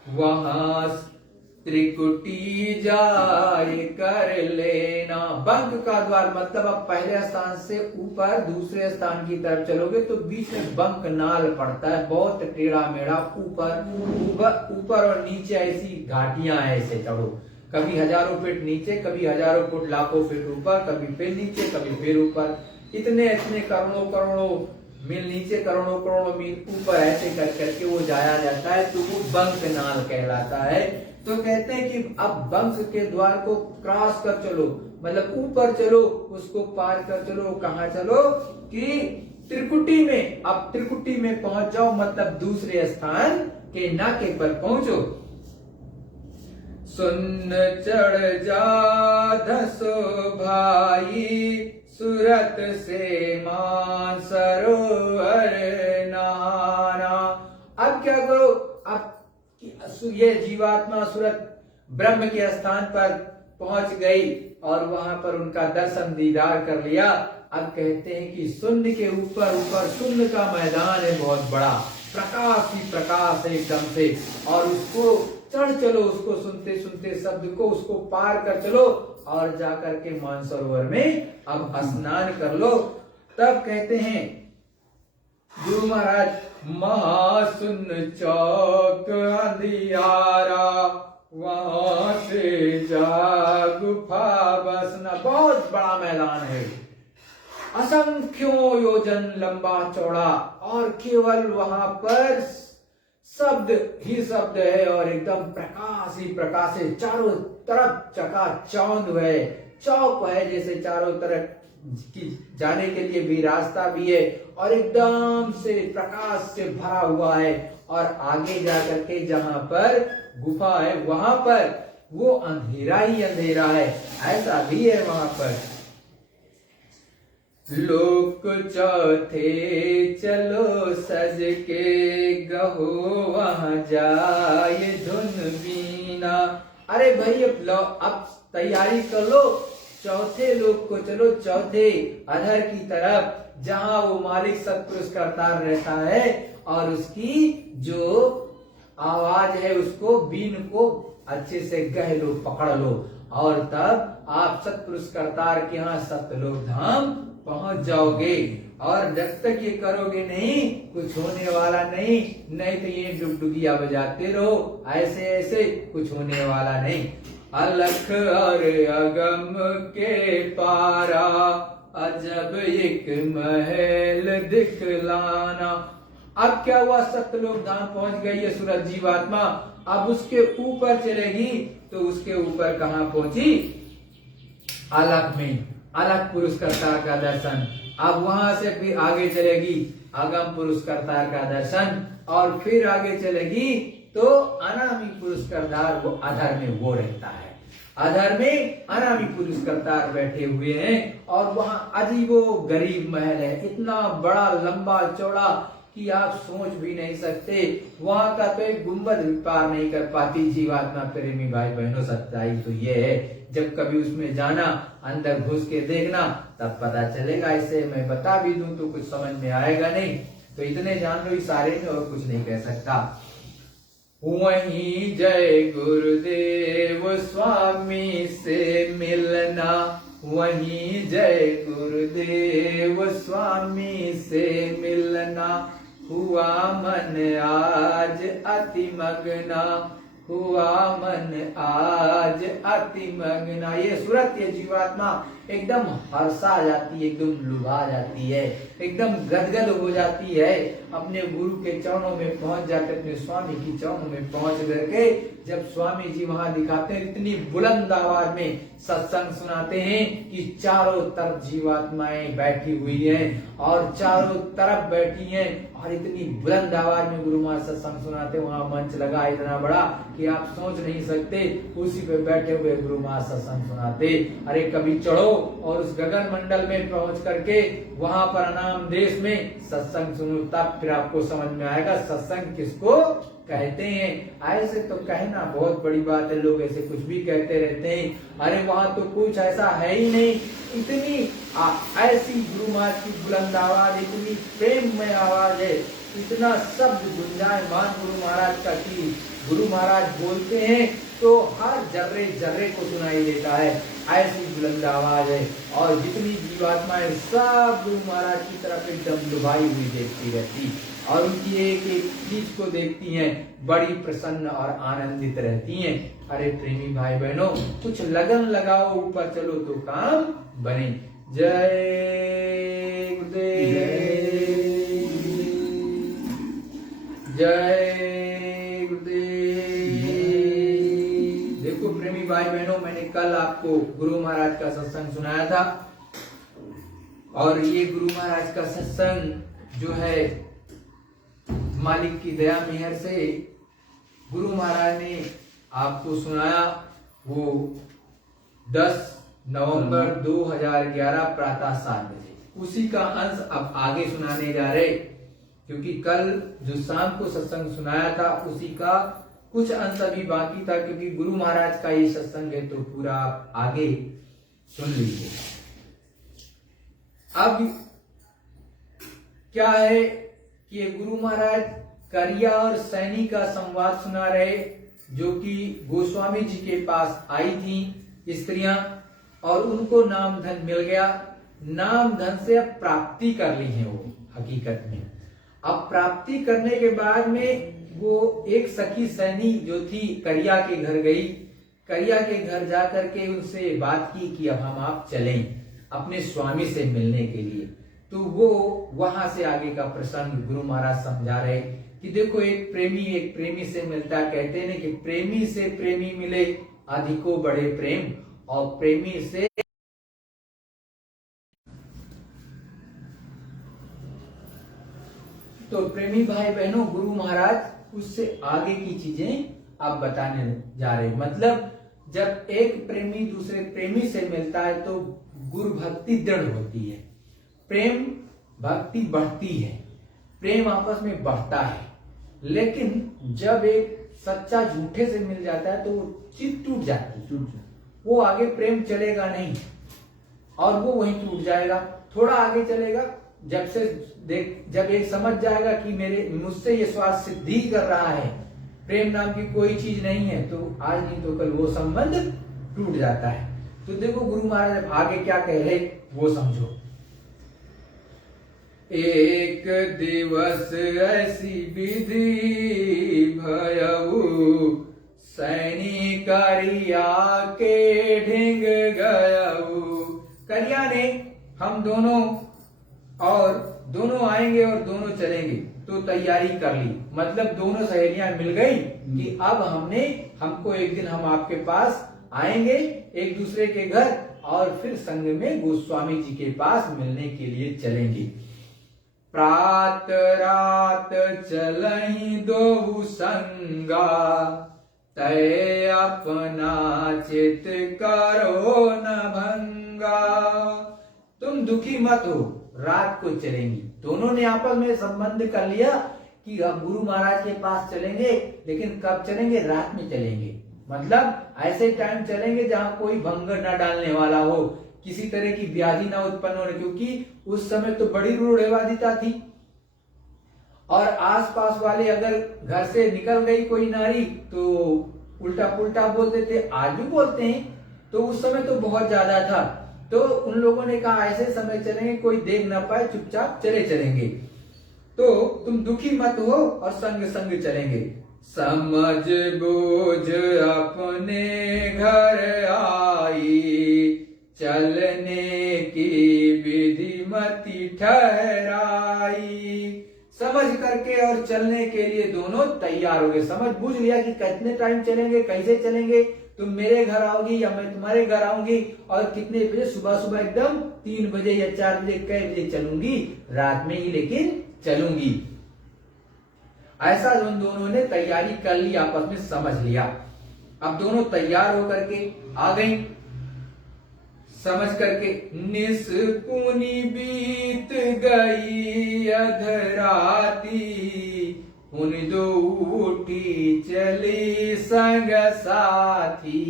वहां त्रिकुटी जाय कर लेना। बंक का द्वार मतलब आप पहले स्थान से ऊपर दूसरे स्थान की तरफ चलोगे तो बीच में बंक नाल पड़ता है, बहुत टेढ़ा मेढ़ा, ऊपर और नीचे ऐसी घाटियां हैं, ऐसे चढ़ो। कभी हजारों फीट नीचे, कभी हजारों फुट लाखों फीट ऊपर, कभी फिर नीचे, कभी फिर ऊपर। इतने करोड़ों मील नीचे, करोड़ों करोड़ों मील ऊपर, ऐसे कर करके वो जाया जाता है, तो वो बंक नाल कहलाता है। तो कहते हैं कि अब बंक के द्वार को क्रॉस कर चलो, मतलब ऊपर चलो, उसको पार कर चलो। कहाँ चलो? कि त्रिकुटी में। अब त्रिकुटी में पहुंच जाओ, मतलब दूसरे स्थान के नाके पर पहुंचो। सुन चढ़ जा धसो भाई, सूरत से मान सरोवर नहाना। अब क्या करो? अब ये जीवात्मा सूरत ब्रह्म के स्थान पर पहुंच गई और वहां पर उनका दर्शन दीदार कर लिया। अब कहते हैं कि शून्य के ऊपर ऊपर शून्य का मैदान है, बहुत बड़ा, प्रकाश ही प्रकाश है एकदम से, और उसको चढ़ चलो, उसको सुनते सुनते शब्द को, उसको पार कर चलो और जाकर के मानसरोवर में अब स्नान कर लो। तब कहते हैं गुरु महाराज, महासुन चौक अंधियारा, वहां से जा गुफा बसना। बहुत बड़ा मैदान है, असंख्यों योजन लंबा चौड़ा, और केवल वहां पर शब्द ही शब्द है और एकदम प्रकाश ही प्रकाश है। चारों तरफ चकाचौंध है, चौक है, जैसे चारों तरफ की जाने के लिए भी रास्ता भी है, और एकदम से प्रकाश से भरा हुआ है। और आगे जाकर के जहां पर गुफा है, वहां पर वो अंधेरा ही अंधेरा है, ऐसा भी है वहां पर। लोक चौथे चलो सज के, गहो वहां जाए धुन बीना। अरे भाई अब तैयारी कर लो, चौथे लोक को चलो, चौथे अधर की तरफ, जहां वो मालिक सत्पुरुष करतार रहता है, और उसकी जो आवाज है उसको, बीन को अच्छे से गह लो, पकड़ लो, और तब आप सत्पुरुष करतार के यहाँ सत्यलोक धाम पहुंच जाओगे। और जब तक ये करोगे नहीं, कुछ होने वाला नहीं, नहीं तो ये डुगडुगिया बजाते रहो, ऐसे ऐसे कुछ होने वाला नहीं। अलख और अगम के पारा, अजब एक महल दिखलाना। अब क्या हुआ? सत्यलोक धाम पहुंच गई है सूरज जीवात्मा। अब उसके ऊपर चलेगी, तो उसके ऊपर कहाँ पहुंची? अलख में, अलख पुरुष करतार का दर्शन। अब वहां से फिर आगे चलेगी अगम पुरुष करतार का दर्शन, और फिर आगे चलेगी तो अनामी पुरुष करतार, वो अधर में वो रहता है। अधर में अनामी पुरुष करतार बैठे हुए हैं, और वहां अजीबो गरीब महल है, इतना बड़ा लंबा चौड़ा कि आप सोच भी नहीं सकते। वहां का तो एक गुंबद भी पार नहीं कर पाती जीवात्मा। प्रेमी भाई बहनों, सच्चाई तो ये है, जब कभी उसमें जाना, अंदर घुस के देखना, तब पता चलेगा। इसे मैं बता भी दूं तो कुछ समझ में आएगा नहीं, तो इतने जान लो सारे में, और कुछ नहीं कह सकता। वहीं जय गुरुदेव स्वामी से मिलना, वहीं जय गुरुदेव स्वामी से मिलना, हुआ मन आज अति मगना, हुआ मन आज अति मगना। ये सूरत, ये जीवात्मा एकदम हर्षा जाती है, एकदम लुभा जाती है, एकदम गदगद हो जाती है। अपने गुरु के चरणों में पहुंच जाकर, अपने स्वामी की चरणों में पहुंच करके, जब स्वामी जी वहां दिखाते हैं, इतनी बुलंद आवाज में सत्संग सुनाते हैं कि चारों तरफ जीवात्माएं बैठी हुई हैं, और चारों तरफ बैठी हैं, और इतनी बुलंद आवाज में गुरु महाराज सत्संग सुनाते। वहां मंच लगा इतना बड़ा कि आप सोच नहीं सकते, उसी पे बैठे हुए गुरु महाराज सत्संग सुनाते। अरे कभी चढ़ो और उस गगन मंडल में पहुंच करके वहां पर अनाम देश में सत्संग सुनो, तब फिर आपको समझ में आएगा सत्संग किसको कहते हैं। ऐसे तो कहना बहुत बड़ी बात है, लोग ऐसे कुछ भी कहते रहते हैं। अरे वहां तो कुछ ऐसा है ही नहीं, इतनी ऐसी गुरु महाराज की बुलंद आवाज, इतनी प्रेम में आवाज है, इतना शब्द गुंजायमान गुरु महाराज का कि गुरु महाराज बोलते हैं तो हर जर्रे जर्रे को सुनाई देता है, ऐसी बुलंद आवाज है। और जितनी जीवात्माएं सब गुरु महाराज की तरफ एकदम लुभाई हुई देखती रहती, और उनकी एक एक चीज को देखती हैं, बड़ी प्रसन्न और आनंदित रहती हैं। अरे प्रेमी भाई बहनों, कुछ लगन लगाओ, ऊपर चलो तो काम बने। जय गुरुदेव। जय गुरुदेव। देखो प्रेमी भाई बहनों, मैंने कल आपको गुरु महाराज का सत्संग सुनाया था और ये गुरु महाराज का सत्संग जो है मालिक की दया मेहर से गुरु महाराज ने आपको सुनाया, वो 10 नवंबर 2011 प्रातः 7 बजे। उसी का अंश अब आगे सुनाने जा रहे, क्योंकि कल जो शाम को सत्संग सुनाया था उसी का कुछ अंश अभी बाकी था, क्योंकि गुरु महाराज का ये सत्संग है तो पूरा आप आगे सुन लीजिए। अब क्या है कि ये गुरु महाराज करिया और सैनी का संवाद सुना रहे, जो कि गोस्वामी जी के पास आई थी स्त्रियां और उनको नाम धन मिल गया। नाम धन से अब प्राप्ति कर ली है वो हकीकत में। अब प्राप्ति करने के बाद में वो एक सखी सैनी जो थी करिया के घर गई। करिया के घर जाकर के उनसे बात की कि अब हम आप चलें अपने स्वामी से मिलने के लिए। तो वो वहां से आगे का प्रसंग गुरु महाराज समझा रहे कि देखो एक प्रेमी से मिलता, कहते हैं कि प्रेमी से प्रेमी मिले अधिको बड़े प्रेम, और प्रेमी से तो प्रेमी भाई बहनों, गुरु महाराज उससे आगे की चीजें आप बताने जा रहे। मतलब जब एक प्रेमी दूसरे प्रेमी से मिलता है तो गुरु भक्ति दृढ़ होती है, प्रेम भक्ति बढ़ती है, प्रेम आपस में बढ़ता है। लेकिन जब एक सच्चा झूठे से मिल जाता है तो वो चित टूट जाती है, वो आगे प्रेम चलेगा नहीं और वो वहीं टूट जाएगा। थोड़ा आगे चलेगा, जब एक समझ जाएगा कि मुझसे ये स्वाद सिद्धि कर रहा है, प्रेम नाम की कोई चीज नहीं है, तो आज नहीं तो कल वो संबंध टूट जाता है। तो देखो गुरु महाराज आगे क्या कह रहे वो समझो। एक दिवस ऐसी विधि भयऊ, सैनी करिया के ढिंग गयऊ। करिया ने हम दोनों आएंगे और दोनों चलेंगे, तो तैयारी कर ली। मतलब दोनों सहेलियां मिल गई कि अब हमको एक दिन हम आपके पास आएंगे एक दूसरे के घर और फिर संग में गोस्वामी जी के पास मिलने के लिए चलेंगे। प्रात रात चलई दो संगा, तय अपना चित करो न भंगा। तुम दुखी मत हो, रात को चलेंगी। दोनों ने आपस में संबंध कर लिया कि अब गुरु महाराज के पास चलेंगे, लेकिन कब चलेंगे? रात में चलेंगे। मतलब ऐसे टाइम चलेंगे जहां कोई भंग न डालने वाला हो, किसी तरह की व्याधि ना उत्पन्न होने, क्योंकि उस समय तो बड़ी रूढ़िवादिता थी और आसपास वाले अगर घर से निकल गई कोई नारी तो उल्टा पुल्टा बोलते थे, आज भी बोलते हैं। तो उस समय तो बहुत ज्यादा था। तो उन लोगों ने कहा ऐसे समय चलेंगे कोई देख ना पाए, चुपचाप चलेंगे। तो तुम दुखी मत हो और संग संग चलेंगे। समझ बूझ अपने घर आई, चलने की विधि मति ठहराई। समझ करके और चलने के लिए दोनों तैयार हो गए। समझ बूझ लिया कि कितने टाइम चलेंगे, कैसे चलेंगे, तुम मेरे घर आओगी या मैं तुम्हारे घर आऊंगी, और कितने बजे, सुबह एकदम 3 बजे या 4 बजे, कई बजे चलूंगी, रात में ही लेकिन चलूंगी। ऐसा दोनों ने तैयारी कर ली, आपस में समझ लिया। अब दोनों तैयार होकर के आ गई। समझ करके निस्पुनी बीत गई अधराती, उन दो उठी चली संग साथी।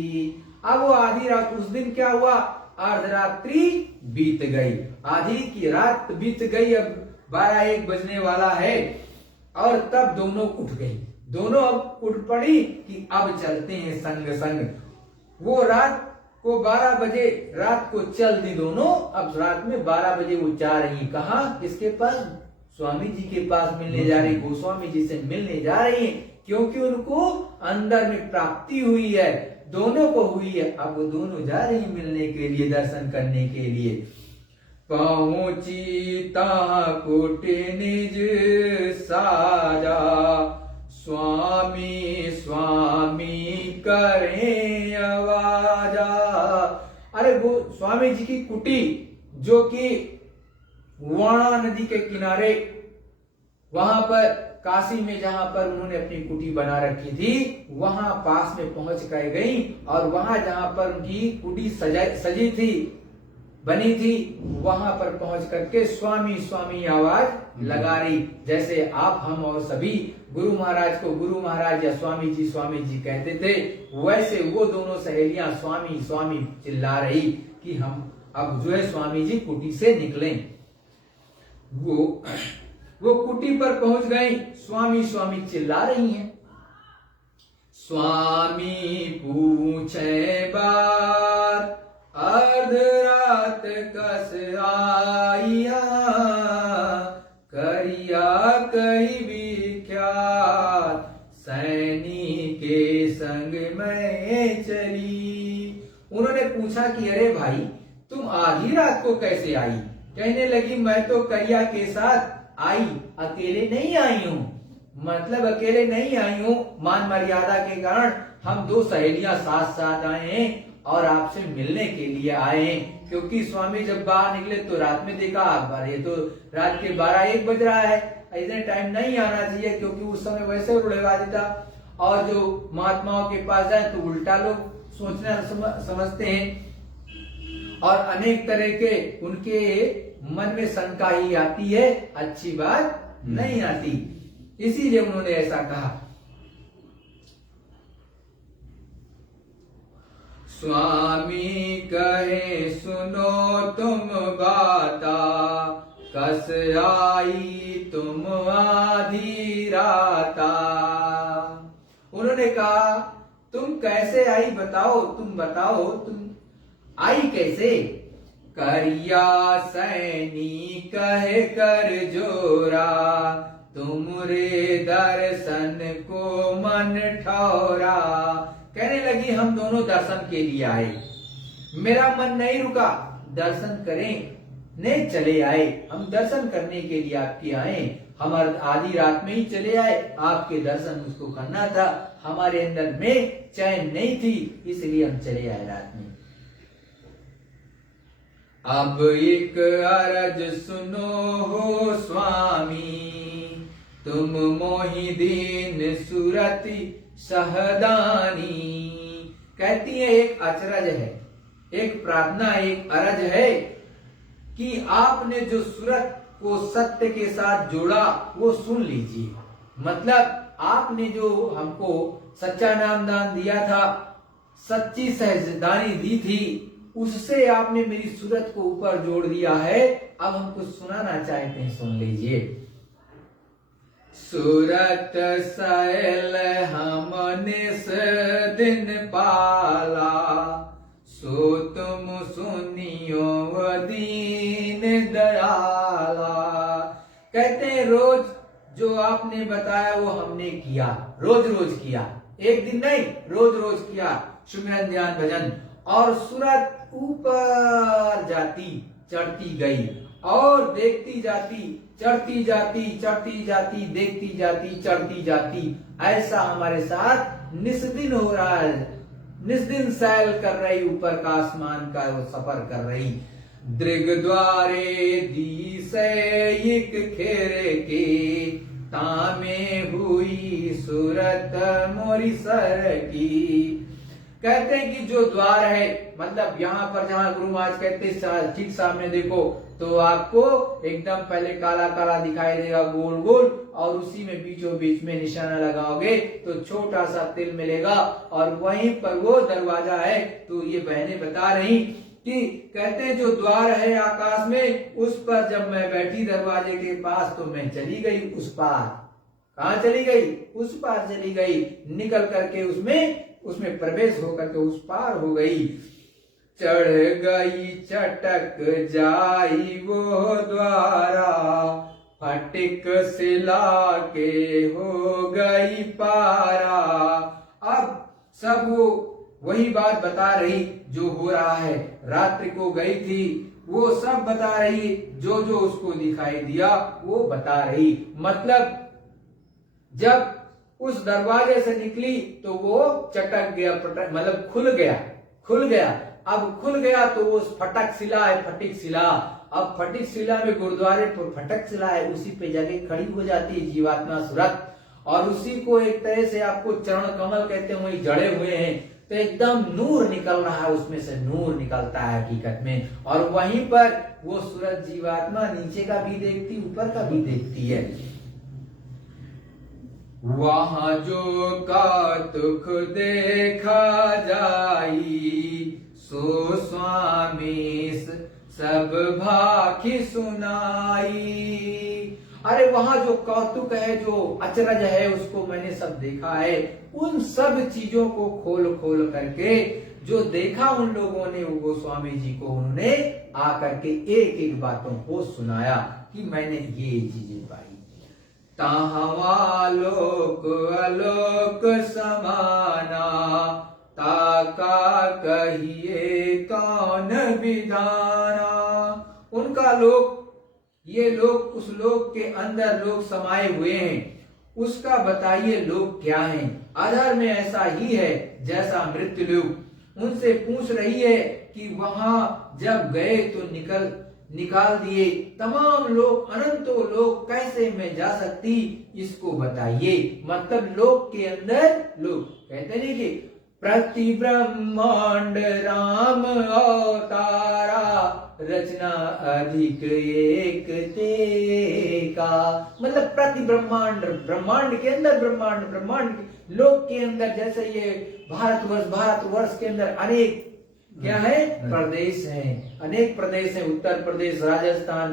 अब वो आधी रात, उस दिन क्या हुआ, अर्धरात्रि बीत गई, आधी की रात बीत गई। अब 12-1 बजने वाला है और तब दोनों उठ गई। दोनों अब उठ पड़ी कि अब चलते हैं संग संग। वो रात को 12 बजे रात को चल दी दोनों। अब रात में 12 बजे वो जा रही, कहा, किसके पास? स्वामी जी के पास मिलने जा रही, गोस्वामी जी से मिलने जा रही है, क्योंकि उनको अंदर में प्राप्ति हुई है, दोनों को हुई है। अब वो दोनों जा रही मिलने के लिए, दर्शन करने के लिए। पहुंची ता कुट निज साजा, स्वामी जी की कुटी जो कि वाणा नदी के किनारे वहां पर काशी में जहां पर उन्होंने अपनी कुटी बना रखी थी, वहां पास में पहुंच कर गई और वहां जहां पर उनकी कुटी सजी थी, बनी थी, वहां पर पहुंच करके स्वामी स्वामी आवाज लगा रही। जैसे आप, हम और सभी गुरु महाराज को गुरु महाराज या स्वामी जी कहते थे, वैसे वो दोनों सहेलियां स्वामी स्वामी चिल्ला रही कि हम अब जो है स्वामी जी कुटी से निकलें। वो कुटी पर पहुंच गई, स्वामी स्वामी चिल्ला रही हैं। स्वामी पूछे बार अर्ध रात कस आइया, करिया कही विख्यात सैनी के संग में चली। उन्होंने पूछा कि अरे भाई तुम आधी रात को कैसे आई? कहने लगी मैं तो करिया के साथ आई, अकेले नहीं आई हूँ। मतलब अकेले नहीं आई हूँ, मान मर्यादा के कारण हम दो सहेलियां साथ साथ आए हैं और आपसे मिलने के लिए आए हैं। क्योंकि स्वामी जब बाहर निकले तो रात में देखा, अखबार ये तो रात के 12-1 बज रहा है, ऐसे टाइम नहीं आना चाहिए क्योंकि उस समय वैसे रुढ़ेबाजी था। और जो महात्माओं के पास जाए तो उल्टा लोग सोचना समझते हैं और अनेक तरह के उनके मन में शंका ही आती है, अच्छी बात नहीं आती। इसीलिए उन्होंने ऐसा कहा। स्वामी कहे सुनो तुम बाता, कस आई तुम आधी राता। उन्होंने कहा तुम कैसे आई बताओ, तुम बताओ तुम आई कैसे? करिया सैनी कहे कर जोरा, तुमरे दर्शन को मन ठौरा। कहने लगी हम दोनों दर्शन के लिए आए, मेरा मन नहीं रुका, दर्शन करें ने चले आए। हम दर्शन करने के लिए आपके आए, हम आधी रात में ही चले आए, आपके दर्शन मुझको करना था, हमारे अंदर में चैन नहीं थी, इसलिए हम चले आए रात में। अब एक अरज सुनो हो स्वामी, तुम मोहि दीन सुरति सहदानी। कहती है एक अचरज है, एक प्रार्थना, एक अरज है कि आपने जो सूरत को सत्य के साथ जोड़ा वो सुन लीजिए। मतलब आपने जो हमको सच्चा नाम दान दिया था, सच्ची सहजदानी दी थी, उससे आपने मेरी सूरत को ऊपर जोड़ दिया है। अब हम कुछ सुनाना चाहते हैं, सुन लीजिए। सूरत सैल हमने दिन पाला, सो तुम सुनियो दीन दयाला। कहते हैं रोज जो आपने बताया वो हमने किया, रोज रोज किया, एक दिन नहीं, रोज रोज किया सुमिरन ध्यान भजन। और सूरत ऊपर जाती चढ़ती गई और देखती जाती, चढ़ती जाती, चढ़ती जाती, देखती जाती, चढ़ती जाती। ऐसा हमारे साथ निस्दिन हो रहा है, निस्दिन सैल कर रही, ऊपर का आसमान का वो सफर कर रही। दृग द्वारे दी से एक खेरे के, तामे हुई सूरत मोरी सर की। कहते हैं कि जो द्वार है, मतलब यहाँ पर जहाँ गुरु महाराज कहते हैं ठीक सामने देखो तो आपको एकदम पहले काला काला दिखाई देगा, गोल गोल, और उसी में बीचों बीच में निशाना लगाओगे तो छोटा सा तिल मिलेगा और वहीं पर वो दरवाजा है। तो ये बहनें बता रही कि कहते हैं जो द्वार है आकाश में, उस पर जब मैं बैठी दरवाजे के पास तो मैं चली गई उस पार। कहाँ चली गई? उस पार चली गई, निकल करके उसमें प्रवेश होकर के उस पार हो गई। चढ़ गई चटक जाई वो द्वारा, फटिक सिला के हो गई पारा। अब सब वो वही बात बता रही जो हो रहा है, रात्रि को गई थी वो सब बता रही, जो जो उसको दिखाई दिया वो बता रही। मतलब जब उस दरवाजे से निकली तो वो चटक गया, मतलब खुल गया। अब खुल गया तो वो फटक शिला है, फटिक शिला। अब फटिक शिला में गुरुद्वारे पर फटक शिला है, उसी पे जगह खड़ी हो जाती है जीवात्मा सूरत, और उसी को एक तरह से आपको चरण कमल कहते हैं, वही जड़े हुए हैं, तो एकदम नूर निकल रहा है, उसमें से नूर निकलता है हकीकत में। और वहीं पर वो सूरत जीवात्मा नीचे का भी देखती, ऊपर का भी देखती है। वहां जो कौतुक देखा जाई, सो स्वामी सब भाखी सुनाई। अरे वहां जो कौतुक है, जो अचरज है, उसको मैंने सब देखा है। उन सब चीजों को खोल खोल करके जो देखा उन लोगों ने, वो गोस्वामी जी को उन्होंने आकर के एक एक बातों को सुनाया कि मैंने ये चीजें पाई। ताहवा लोक अलोक समाना, ताका कहिए कौन विधाना। उनका लोक, ये लोग उस लोक के अंदर लोग समाये हुए हैं, उसका बताइए लोक क्या है। आधार में ऐसा ही है जैसा मृत्यु लोक। उनसे पूछ रही है कि वहां जब गए तो निकाल दिए तमाम लोग, अनंतों लोग, कैसे मैं जा सकती, इसको बताइए। मतलब लोक के अंदर लोग कहते नहीं कि प्रति ब्रह्मांड राम अवतारा, रचना अधिक एक ते का। मतलब प्रति ब्रह्मांड, ब्रह्मांड के अंदर ब्रह्मांड, ब्रह्मांड लोक के अंदर, जैसे ये भारतवर्ष के अंदर अनेक क्या है, प्रदेश हैं, अनेक प्रदेश हैं, उत्तर प्रदेश, राजस्थान,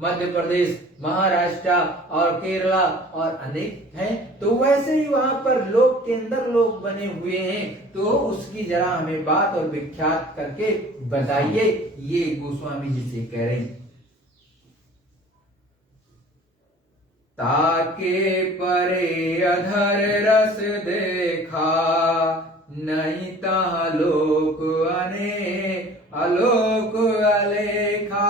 मध्य प्रदेश, महाराष्ट्र और केरला और अनेक हैं। तो वैसे ही वहां पर लोक के अंदर लोग बने हुए हैं, तो उसकी जरा हमें बात और विख्यात करके बताइए। ये गोस्वामी जी से कह रहे हैं। ताके परे अधर रस देखा, नहीं ता लोक अलोक अलेखा।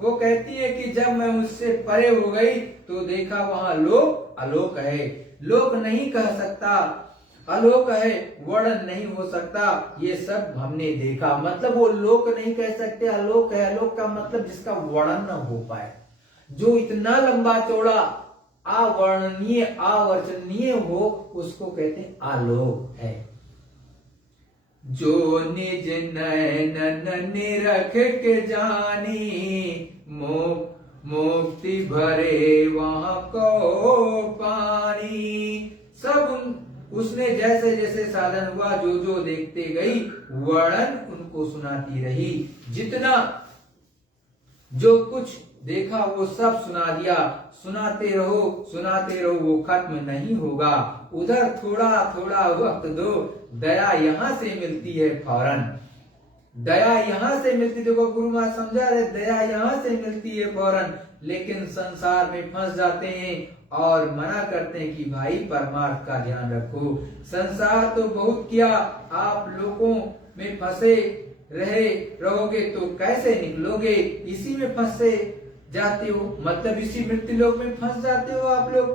वो कहती है कि जब मैं उससे परे हो गई तो देखा वहां लोक अलोक है। लोक नहीं कह सकता, अलोक है, वर्णन नहीं हो सकता, ये सब हमने देखा। मतलब वो लोक नहीं कह सकते, अलोक है। अलोक का मतलब जिसका वर्णन न हो पाए, जो इतना लंबा चौड़ा अवर्णनीय अवर्चनीय हो, उसको कहते हैं आलोक है। जो निज नयन निरख के जानी, मुक्ति भरे वहां को पानी। सब उसने जैसे जैसे साधन हुआ, जो जो देखते गई, वर्णन उनको सुनाती रही। जितना जो कुछ देखा वो सब सुना दिया। सुनाते रहो, वो खत्म नहीं होगा। उधर थोड़ा थोड़ा वक्त दो, दया यहां से मिलती है फौरन। दया यहां से मिलती, देखो गुरु महाराज समझा रहे, दया यहां से मिलती है फौरन। लेकिन संसार में फंस जाते हैं और मना करते हैं कि भाई परमार्थ का ध्यान रखो। संसार तो बहुत किया, आप लोगों में फंसे रहोगे तो कैसे निकलोगे? इसी में फंसे जाते हो, मतलब इसी मृत्यु लोक में फंस जाते हो आप लोग।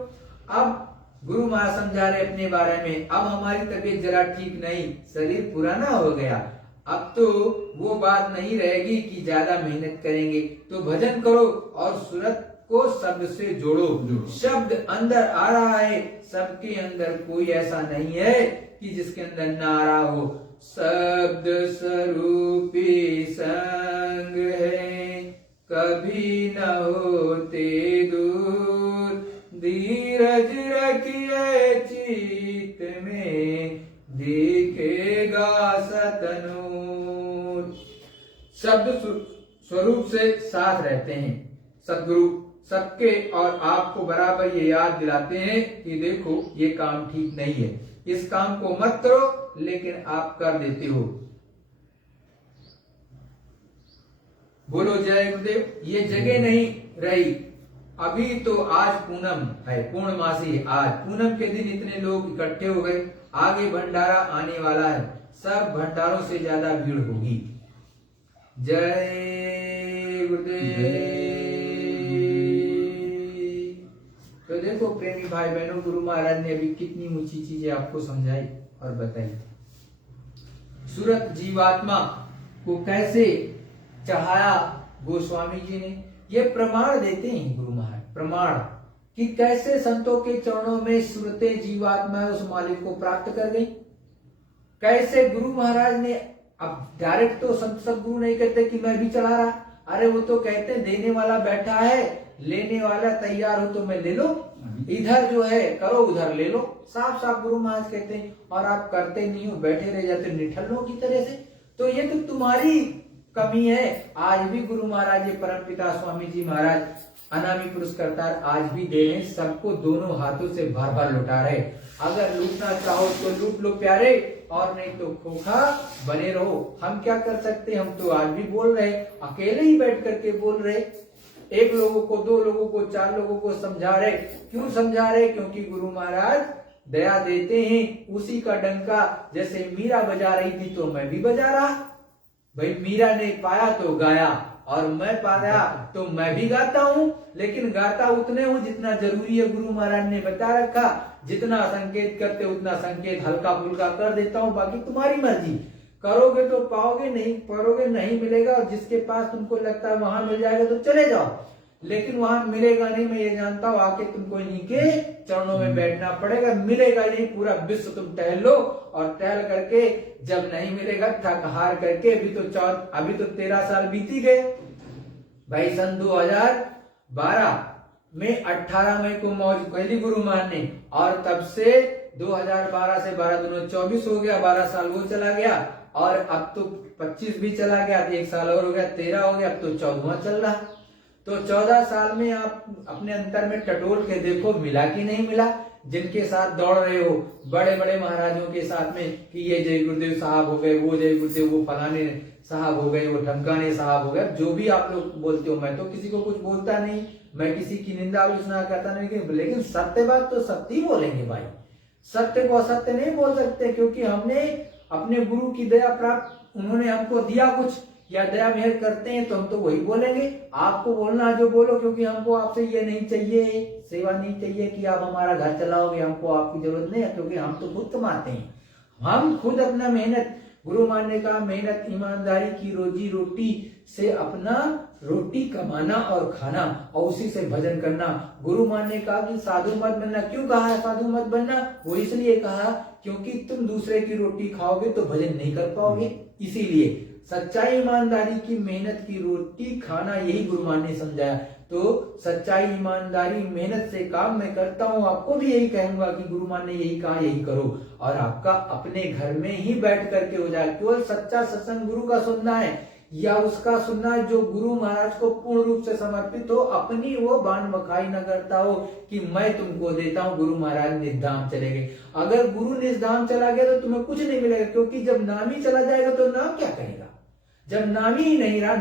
अब गुरु महाराज समझा रहे अपने बारे में, अब हमारी तबीयत जरा ठीक नहीं, शरीर पुराना हो गया, अब तो वो बात नहीं रहेगी कि ज्यादा मेहनत करेंगे, तो भजन करो और सूरत को शब्द से जोड़ो। शब्द अंदर आ रहा है, सबके अंदर कोई ऐसा नहीं है कि जिसके अंदर ना आ रहा हो। शब्द स्वरूपी संग है, कभी न होते दूर, धीरज रखिए चित्त में, दिखेगा सतनूर। शब्द स्वरूप से साथ रहते हैं। सदगुरु सबके और आपको बराबर ये याद दिलाते हैं कि देखो ये काम ठीक नहीं है, इस काम को मत करो, लेकिन आप कर देते हो। बोलो जय गुरुदेव। ये जगह नहीं रही। अभी तो आज पूनम है, पूर्णमासी है। आज पूनम के दिन इतने लोग इकट्ठे हो गए, आगे भंडारा आने वाला है, सब भंडारों से ज्यादा भीड़ होगी। जय गुरुदेव। तो देखो प्रेमी भाई बहनों, गुरु महाराज ने अभी कितनी ऊंची चीजें आपको समझाई और बताई। सूरत जीवात्मा को कैसे चढ़ाया गोस्वामी जी ने, ये प्रमाण देते हैं गुरु महाराज, प्रमाण कि कैसे संतों के चरणों में सुरतें जीवात्मा उस मालिक को प्राप्त कर गई। कैसे गुरु महाराज ने, अब डायरेक्ट तो संत सदगुरु नहीं कहते कि मैं भी चला रहा, अरे वो तो कहते हैं देने वाला बैठा है, लेने वाला तैयार हो तो मैं ले लो, इधर जो है करो उधर ले लो, साफ साफ गुरु महाराज कहते हैं। और आप करते नहीं हो, बैठे रह जाते निठल्लों की तरह से, तो ये तो तुम्हारी कमी है। आज भी गुरु महाराज, ये परम पिता स्वामी जी महाराज अनामी पुरुष करतार आज भी दे रहे, सबको दोनों हाथों से भर भर लुटा रहे। अगर लूटना चाहो तो लूट लो प्यारे, और नहीं तो खोखा बने रहो। हम क्या कर सकते हैं, हम तो आज भी बोल रहे, अकेले ही बैठ करके बोल रहे, एक लोगों को, दो लोगों को, चार लोगों को समझा रहे। क्यों समझा रहे? क्योंकि गुरु महाराज दया देते हैं। उसी का डंका जैसे मीरा बजा रही थी तो मैं भी बजा रहा, भाई मीरा ने पाया तो गाया, और मैं पाया तो मैं भी गाता हूँ, लेकिन गाता उतने हूँ जितना जरूरी है, गुरु महाराज ने बता रखा। जितना संकेत करते उतना संकेत हल्का फुल्का कर देता हूँ, बाकी तुम्हारी मर्जी, करोगे तो पाओगे, नहीं करोगे नहीं मिलेगा। और जिसके पास तुमको लगता है वहां मिल जाएगा तो चले जाओ, लेकिन वहां मिलेगा नहीं, मैं ये जानता हूँ। आके तुमको इन्हीं के चरणों में बैठना पड़ेगा, मिलेगा नहीं। पूरा विश्व तुम टहल लो, और टहल करके जब नहीं मिलेगा थक हार करके, अभी तो 13 साल बीती गए भाई। सन 2012 में 18 मई को मौज पहली गुरु महाराज ने, और तब से 2012 से 12 दूनी 24 हो गया, 12 साल वो चला गया, और अब तो 25 भी चला गया, 1 साल और हो गया, 13 हो गया, अब तो 14वां चल रहा। तो 14 साल में आप अपने अंतर में टटोल के देखो, मिला कि नहीं मिला। जिनके साथ दौड़ रहे हो, बड़े बड़े महाराजों के साथ में, कि ये जय गुरुदेव साहब हो गए, वो जय गुरुदेव, वो फलाने साहब हो गए, वो ढमकाने साहब हो गए, जो भी आप लोग बोलते हो, मैं तो किसी को कुछ बोलता नहीं, मैं किसी की निंदा आलोचना करता नहीं, लेकिन सत्य बात तो सत्य ही बोलेंगे भाई। सत्य को असत्य नहीं बोल सकते, क्योंकि हमने अपने गुरु की दया प्राप्त, उन्होंने हमको दिया कुछ, या दया मेहर करते हैं तो हम तो वही बोलेंगे। आपको बोलना जो बोलो, क्योंकि हमको आपसे ये नहीं चाहिए, सेवा नहीं चाहिए कि आप हमारा घर चलाओगे, हमको आपकी जरूरत नहीं है, क्योंकि हम तो खुद कमाते हैं। हम खुद अपना मेहनत, गुरु महाराज ने कहा मेहनत ईमानदारी की रोजी रोटी से अपना रोटी कमाना और खाना, और उसी से भजन करना। गुरु महाराज ने कहा कि साधु मत बनना। क्यों कहा है साधु मत बनना? वो इसलिए कहा क्योंकि तुम दूसरे की रोटी खाओगे तो भजन नहीं कर पाओगे। इसीलिए सच्चाई ईमानदारी की मेहनत की रोटी खाना, यही गुरु महाराज ने समझाया। तो सच्चाई ईमानदारी मेहनत से काम मैं करता हूँ, आपको भी यही कहूंगा कि गुरु महाराज ने यही कहा, यही करो, और आपका अपने घर में ही बैठ करके हो जाए। केवल सच्चा सत्संग गुरु का सुनना है, या उसका सुनना है जो गुरु महाराज को पूर्ण रूप से समर्पित हो, अपनी वो बाण बखाई न करता हो कि मैं तुमको देता हूँ, गुरु महाराज निधाम चले गए। अगर गुरु निधाम चला गया तो तुम्हें कुछ नहीं मिलेगा, क्योंकि जब नाम ही चला जाएगा तो नाम क्या करेगा? जब नामी ही नहीं रहा,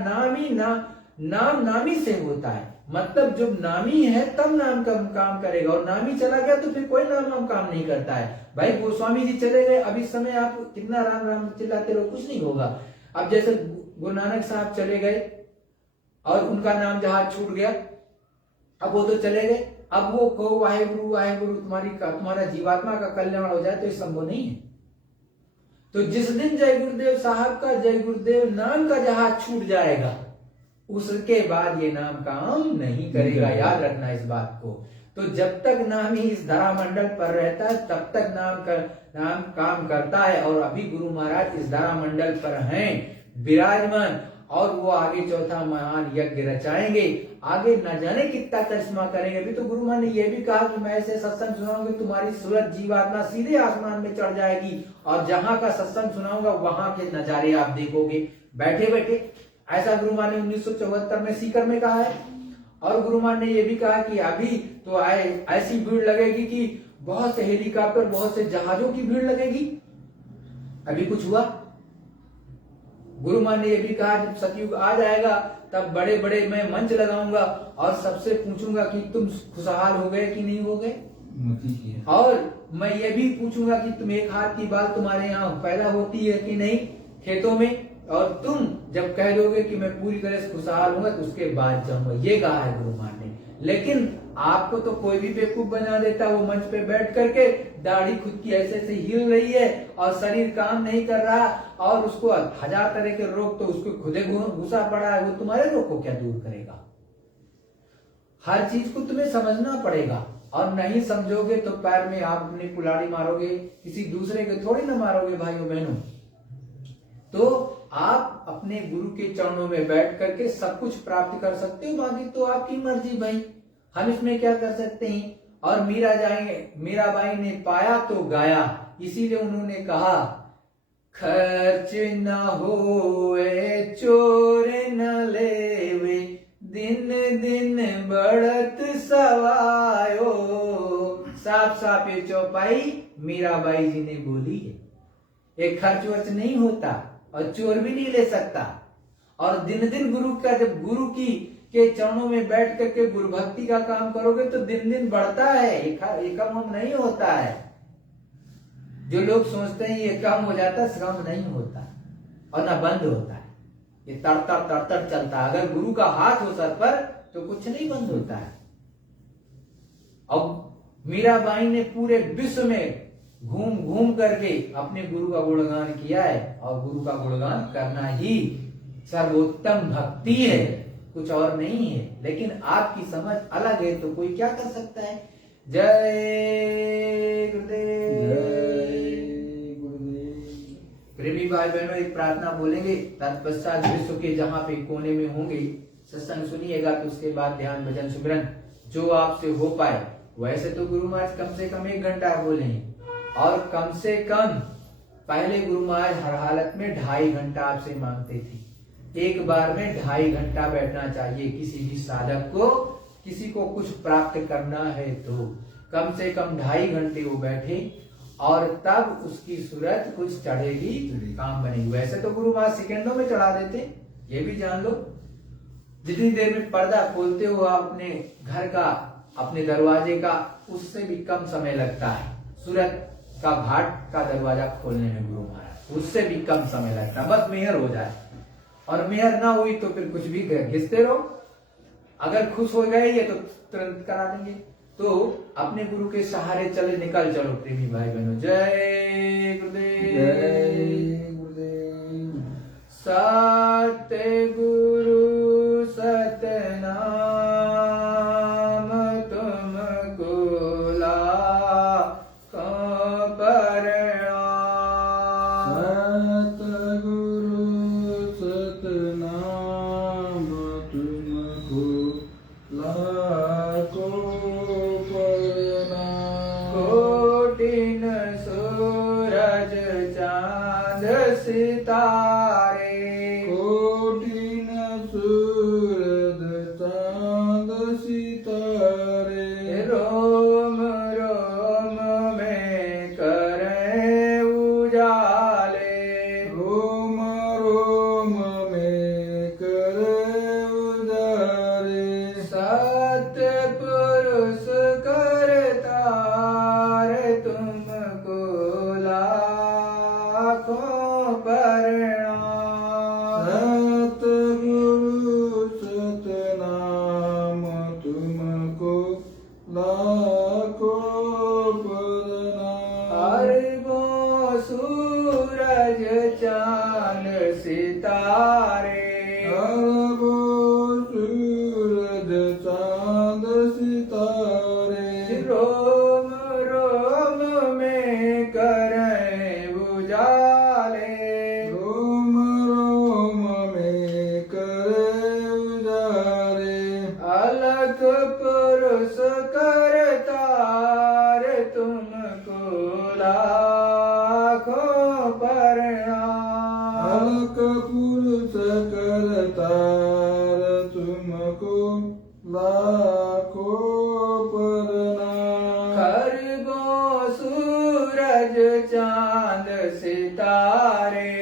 नाम नामी से होता है, मतलब जब नामी है तब नाम का काम करेगा, और नामी चला गया तो फिर कोई नाम काम नहीं करता है। भाई गोस्वामी जी चले गए, अभी समय आप कितना राम राम चिल्लाते रहो, कुछ नहीं होगा। अब जैसे गुरु नानक साहब चले गए और उनका नाम जहाज छूट गया, अब वो तो चले गए, अब वो कहो वाहेगुरु वाहेगुरु तुम्हारा जीवात्मा का कल्याण हो जाए, तो ये संभव नहीं है। तो जिस दिन जय गुरुदेव साहब का, जय गुरुदेव नाम का जहाज छूट जाएगा, उसके बाद ये नाम काम नहीं करेगा। याद रखना इस बात को। तो जब तक नाम ही इस धरा मंडल पर रहता है, तब तक नाम काम करता है। और अभी गुरु महाराज इस धरा मंडल पर हैं विराजमान, और वो आगे चौथा महान यज्ञ रचाएंगे, आगे न जाने कितना करिश्मा करेंगे। अभी तो गुरु महाराज ने यह भी कहा कि मैं ऐसे सत्संग सुनाऊंगी, तुम्हारी सूरत जीवात्मा सीधे आसमान में चढ़ जाएगी, और जहां का सत्संग सुनाऊंगा वहां के नजारे आप देखोगे बैठे बैठे। ऐसा गुरु महाराज ने 1974 में सीकर में कहा है। और गुरु महाराज ने यह भी कहा कि अभी तो ऐसी भीड़ लगेगी कि बहुत से हेलीकॉप्टर, बहुत से जहाजों की भीड़ लगेगी। अभी कुछ हुआ? गुरु महाराज ने यह भी कहा जब सतयुग आ जाएगा तब बड़े बड़े मैं मंच लगाऊंगा और सबसे पूछूंगा कि तुम खुशहाल हो गए कि नहीं हो गए, और मैं ये भी पूछूंगा कि तुम एक हाथ की बाल तुम्हारे यहाँ पैदा होती है कि नहीं खेतों में, और तुम जब कह दोगे कि मैं पूरी तरह से खुशहाल हूंगा तो उसके बाद जाऊंगा। ये कहा है गुरु महाराज ने। लेकिन आपको तो कोई भी बेवकूफ बना देता। वो मंच पे बैठ करके दाढ़ी खुद की ऐसे ऐसे हिल रही है और शरीर काम नहीं कर रहा और उसको 1000 तरह के रोग तो उसको खुदे घुसा पड़ा है, वो तुम्हारे रोग को क्या दूर करेगा। हर चीज को तुम्हें समझना पड़ेगा और नहीं समझोगे तो पैर में आप अपनी कुल्हाड़ी मारोगे, किसी दूसरे के थोड़ी ना मारोगे भाइयों बहनों। तो आप अपने गुरु के चरणों में बैठ करके सब कुछ प्राप्त कर सकते हो, बाकी तो आपकी मर्जी भाई, हम इसमें क्या कर सकते हैं। और मीराबाई ने पाया तो गाया, इसीलिए उन्होंने कहा खर्च न होए चोर न लेवे, दिन दिन बढ़त सवायो। साफ साफ ये चौपाई मीराबाई जी ने बोली है। एक खर्च वर्च नहीं होता और चोर भी नहीं ले सकता। और दिन दिन गुरु का, जब गुरु की के चरणों में बैठ करके गुरु भक्ति का काम करोगे तो दिन दिन बढ़ता है, एक कम नहीं होता है। जो लोग सोचते हैं ये कम हो जाता है, श्रम नहीं होता और ना बंद होता है, ये तड़तड़ चलता है। अगर गुरु का हाथ हो सर पर तो कुछ नहीं बंद होता है। अब मीराबाई ने पूरे विश्व में घूम घूम करके अपने गुरु का गुणगान किया है और गुरु का गुणगान करना ही सर्वोत्तम भक्ति है, कुछ और नहीं है। लेकिन आपकी समझ अलग है तो कोई क्या कर सकता है। जय गुरुदेव। प्रेमी भाई बहनों, एक प्रार्थना बोलेंगे, तत्पश्चात विश्व के जहाँ पे कोने में होंगे सत्संग सुनिएगा, तो उसके बाद ध्यान भजन सुमिरन जो आपसे हो पाए। वैसे तो गुरु महाराज कम से कम 1 घंटा बोले और कम से कम पहले गुरु महाराज हर हालत में 2.5 घंटा आपसे मांगते थे। एक बार में 2.5 घंटा बैठना चाहिए किसी भी साधक को। किसी को कुछ प्राप्त करना है तो कम से कम 2.5 घंटे वो बैठे और तब उसकी सूरत कुछ चढ़ेगी, काम बनेगी। वैसे तो गुरु महाराज सेकंडों में चढ़ा देते, ये भी जान लो। जितनी देर में पर्दा खोलते हो आप अपने घर का, अपने दरवाजे का, उससे भी कम समय लगता है। सूरत का घाट का दरवाजा खोलने में गुरु महाराज, उससे भी कम समय लगता है। बस मेहर हो जाए, और मेहर ना हुई तो फिर कुछ भी घिसते रहो। अगर खुश हो गए ये तो तुरंत करा देंगे। तो अपने गुरु के सहारे चले, निकल चलो प्रेमी भाई बहनों। जय गुरुदेव। जय गुरुदेव। सत्य गुरु सतनाम तुमको लाखों प्रणाम। सतगुरु सतनाम तुमको लाखों प्रणाम। कोटिन सूरज चांद सितारे, कोटिन सूरज चांद सितारे, रोम रोम में करें उजाले। रोम रोम में करे उजारे। सतपुरुष करतार तुमको लाखों प्रणाम। सतगुरु सतनाम तुमको लाखों प्रणाम। अरबों सूरज चांद सितारे, अरबों सूरज चांद सितारे, रोम रोम में करें उजाले। रोम रोम में करे उजारे। अलग पुरुष करतार तुमको लाखों प्रणाम। अलक पुरुष करतार तुमको लाखों प्रणाम। खरबों सूरज चांद सितारे,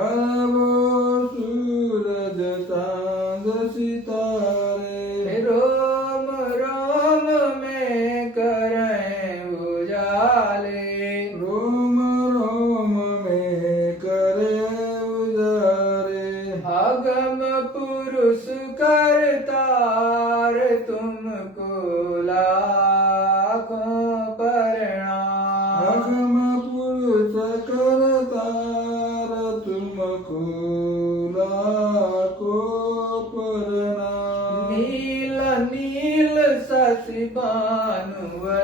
अरबों सूरज चांद सितारे, रोम रोम में करें उजाले। रोम रोम में करे उजारे। अगम पुरुष करतार तुमको ला अगम पुरुष करतार तुमको लाखों प्रणाम। नील नील शशि भानुवतारे,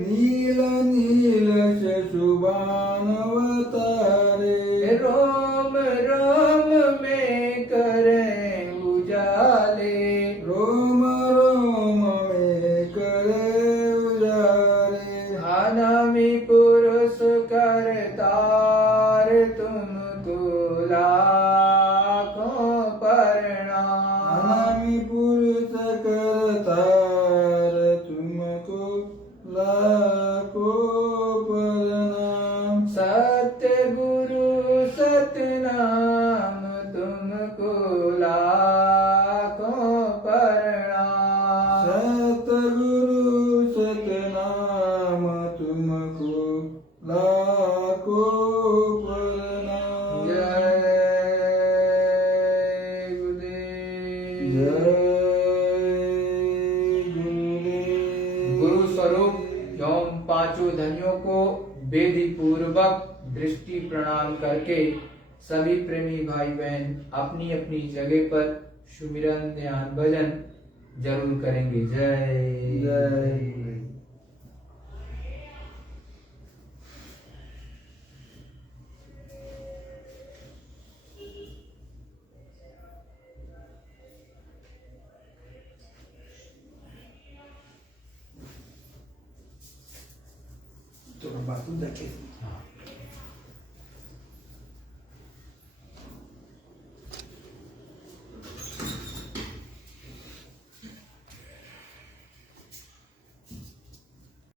नील नील शशुभान अवतारे। रोम रोम में करें उजाले, रोम रोम में करे उजारे। अनामि पुरुष करतार तुमको लाखों प्रणाम। अनामि पुरुष करतार तुमको लाखों प्रणाम। सत्य गुरु सतनाम तुमको लाखों प्रणाम। सतगुरु सतनाम तुमको लाखों प्रणाम। जय गुरुदेव। जय गुरुदेव। गुरु स्वरूप एवं पांचों धनियों को विधि पूर्वक दृष्टि प्रणाम करके सभी प्रेमी भाई बहन अपनी अपनी जगह पर सुमिरन ध्यान भजन जरूर करेंगे। जय जय। तो बात देखे हाँ।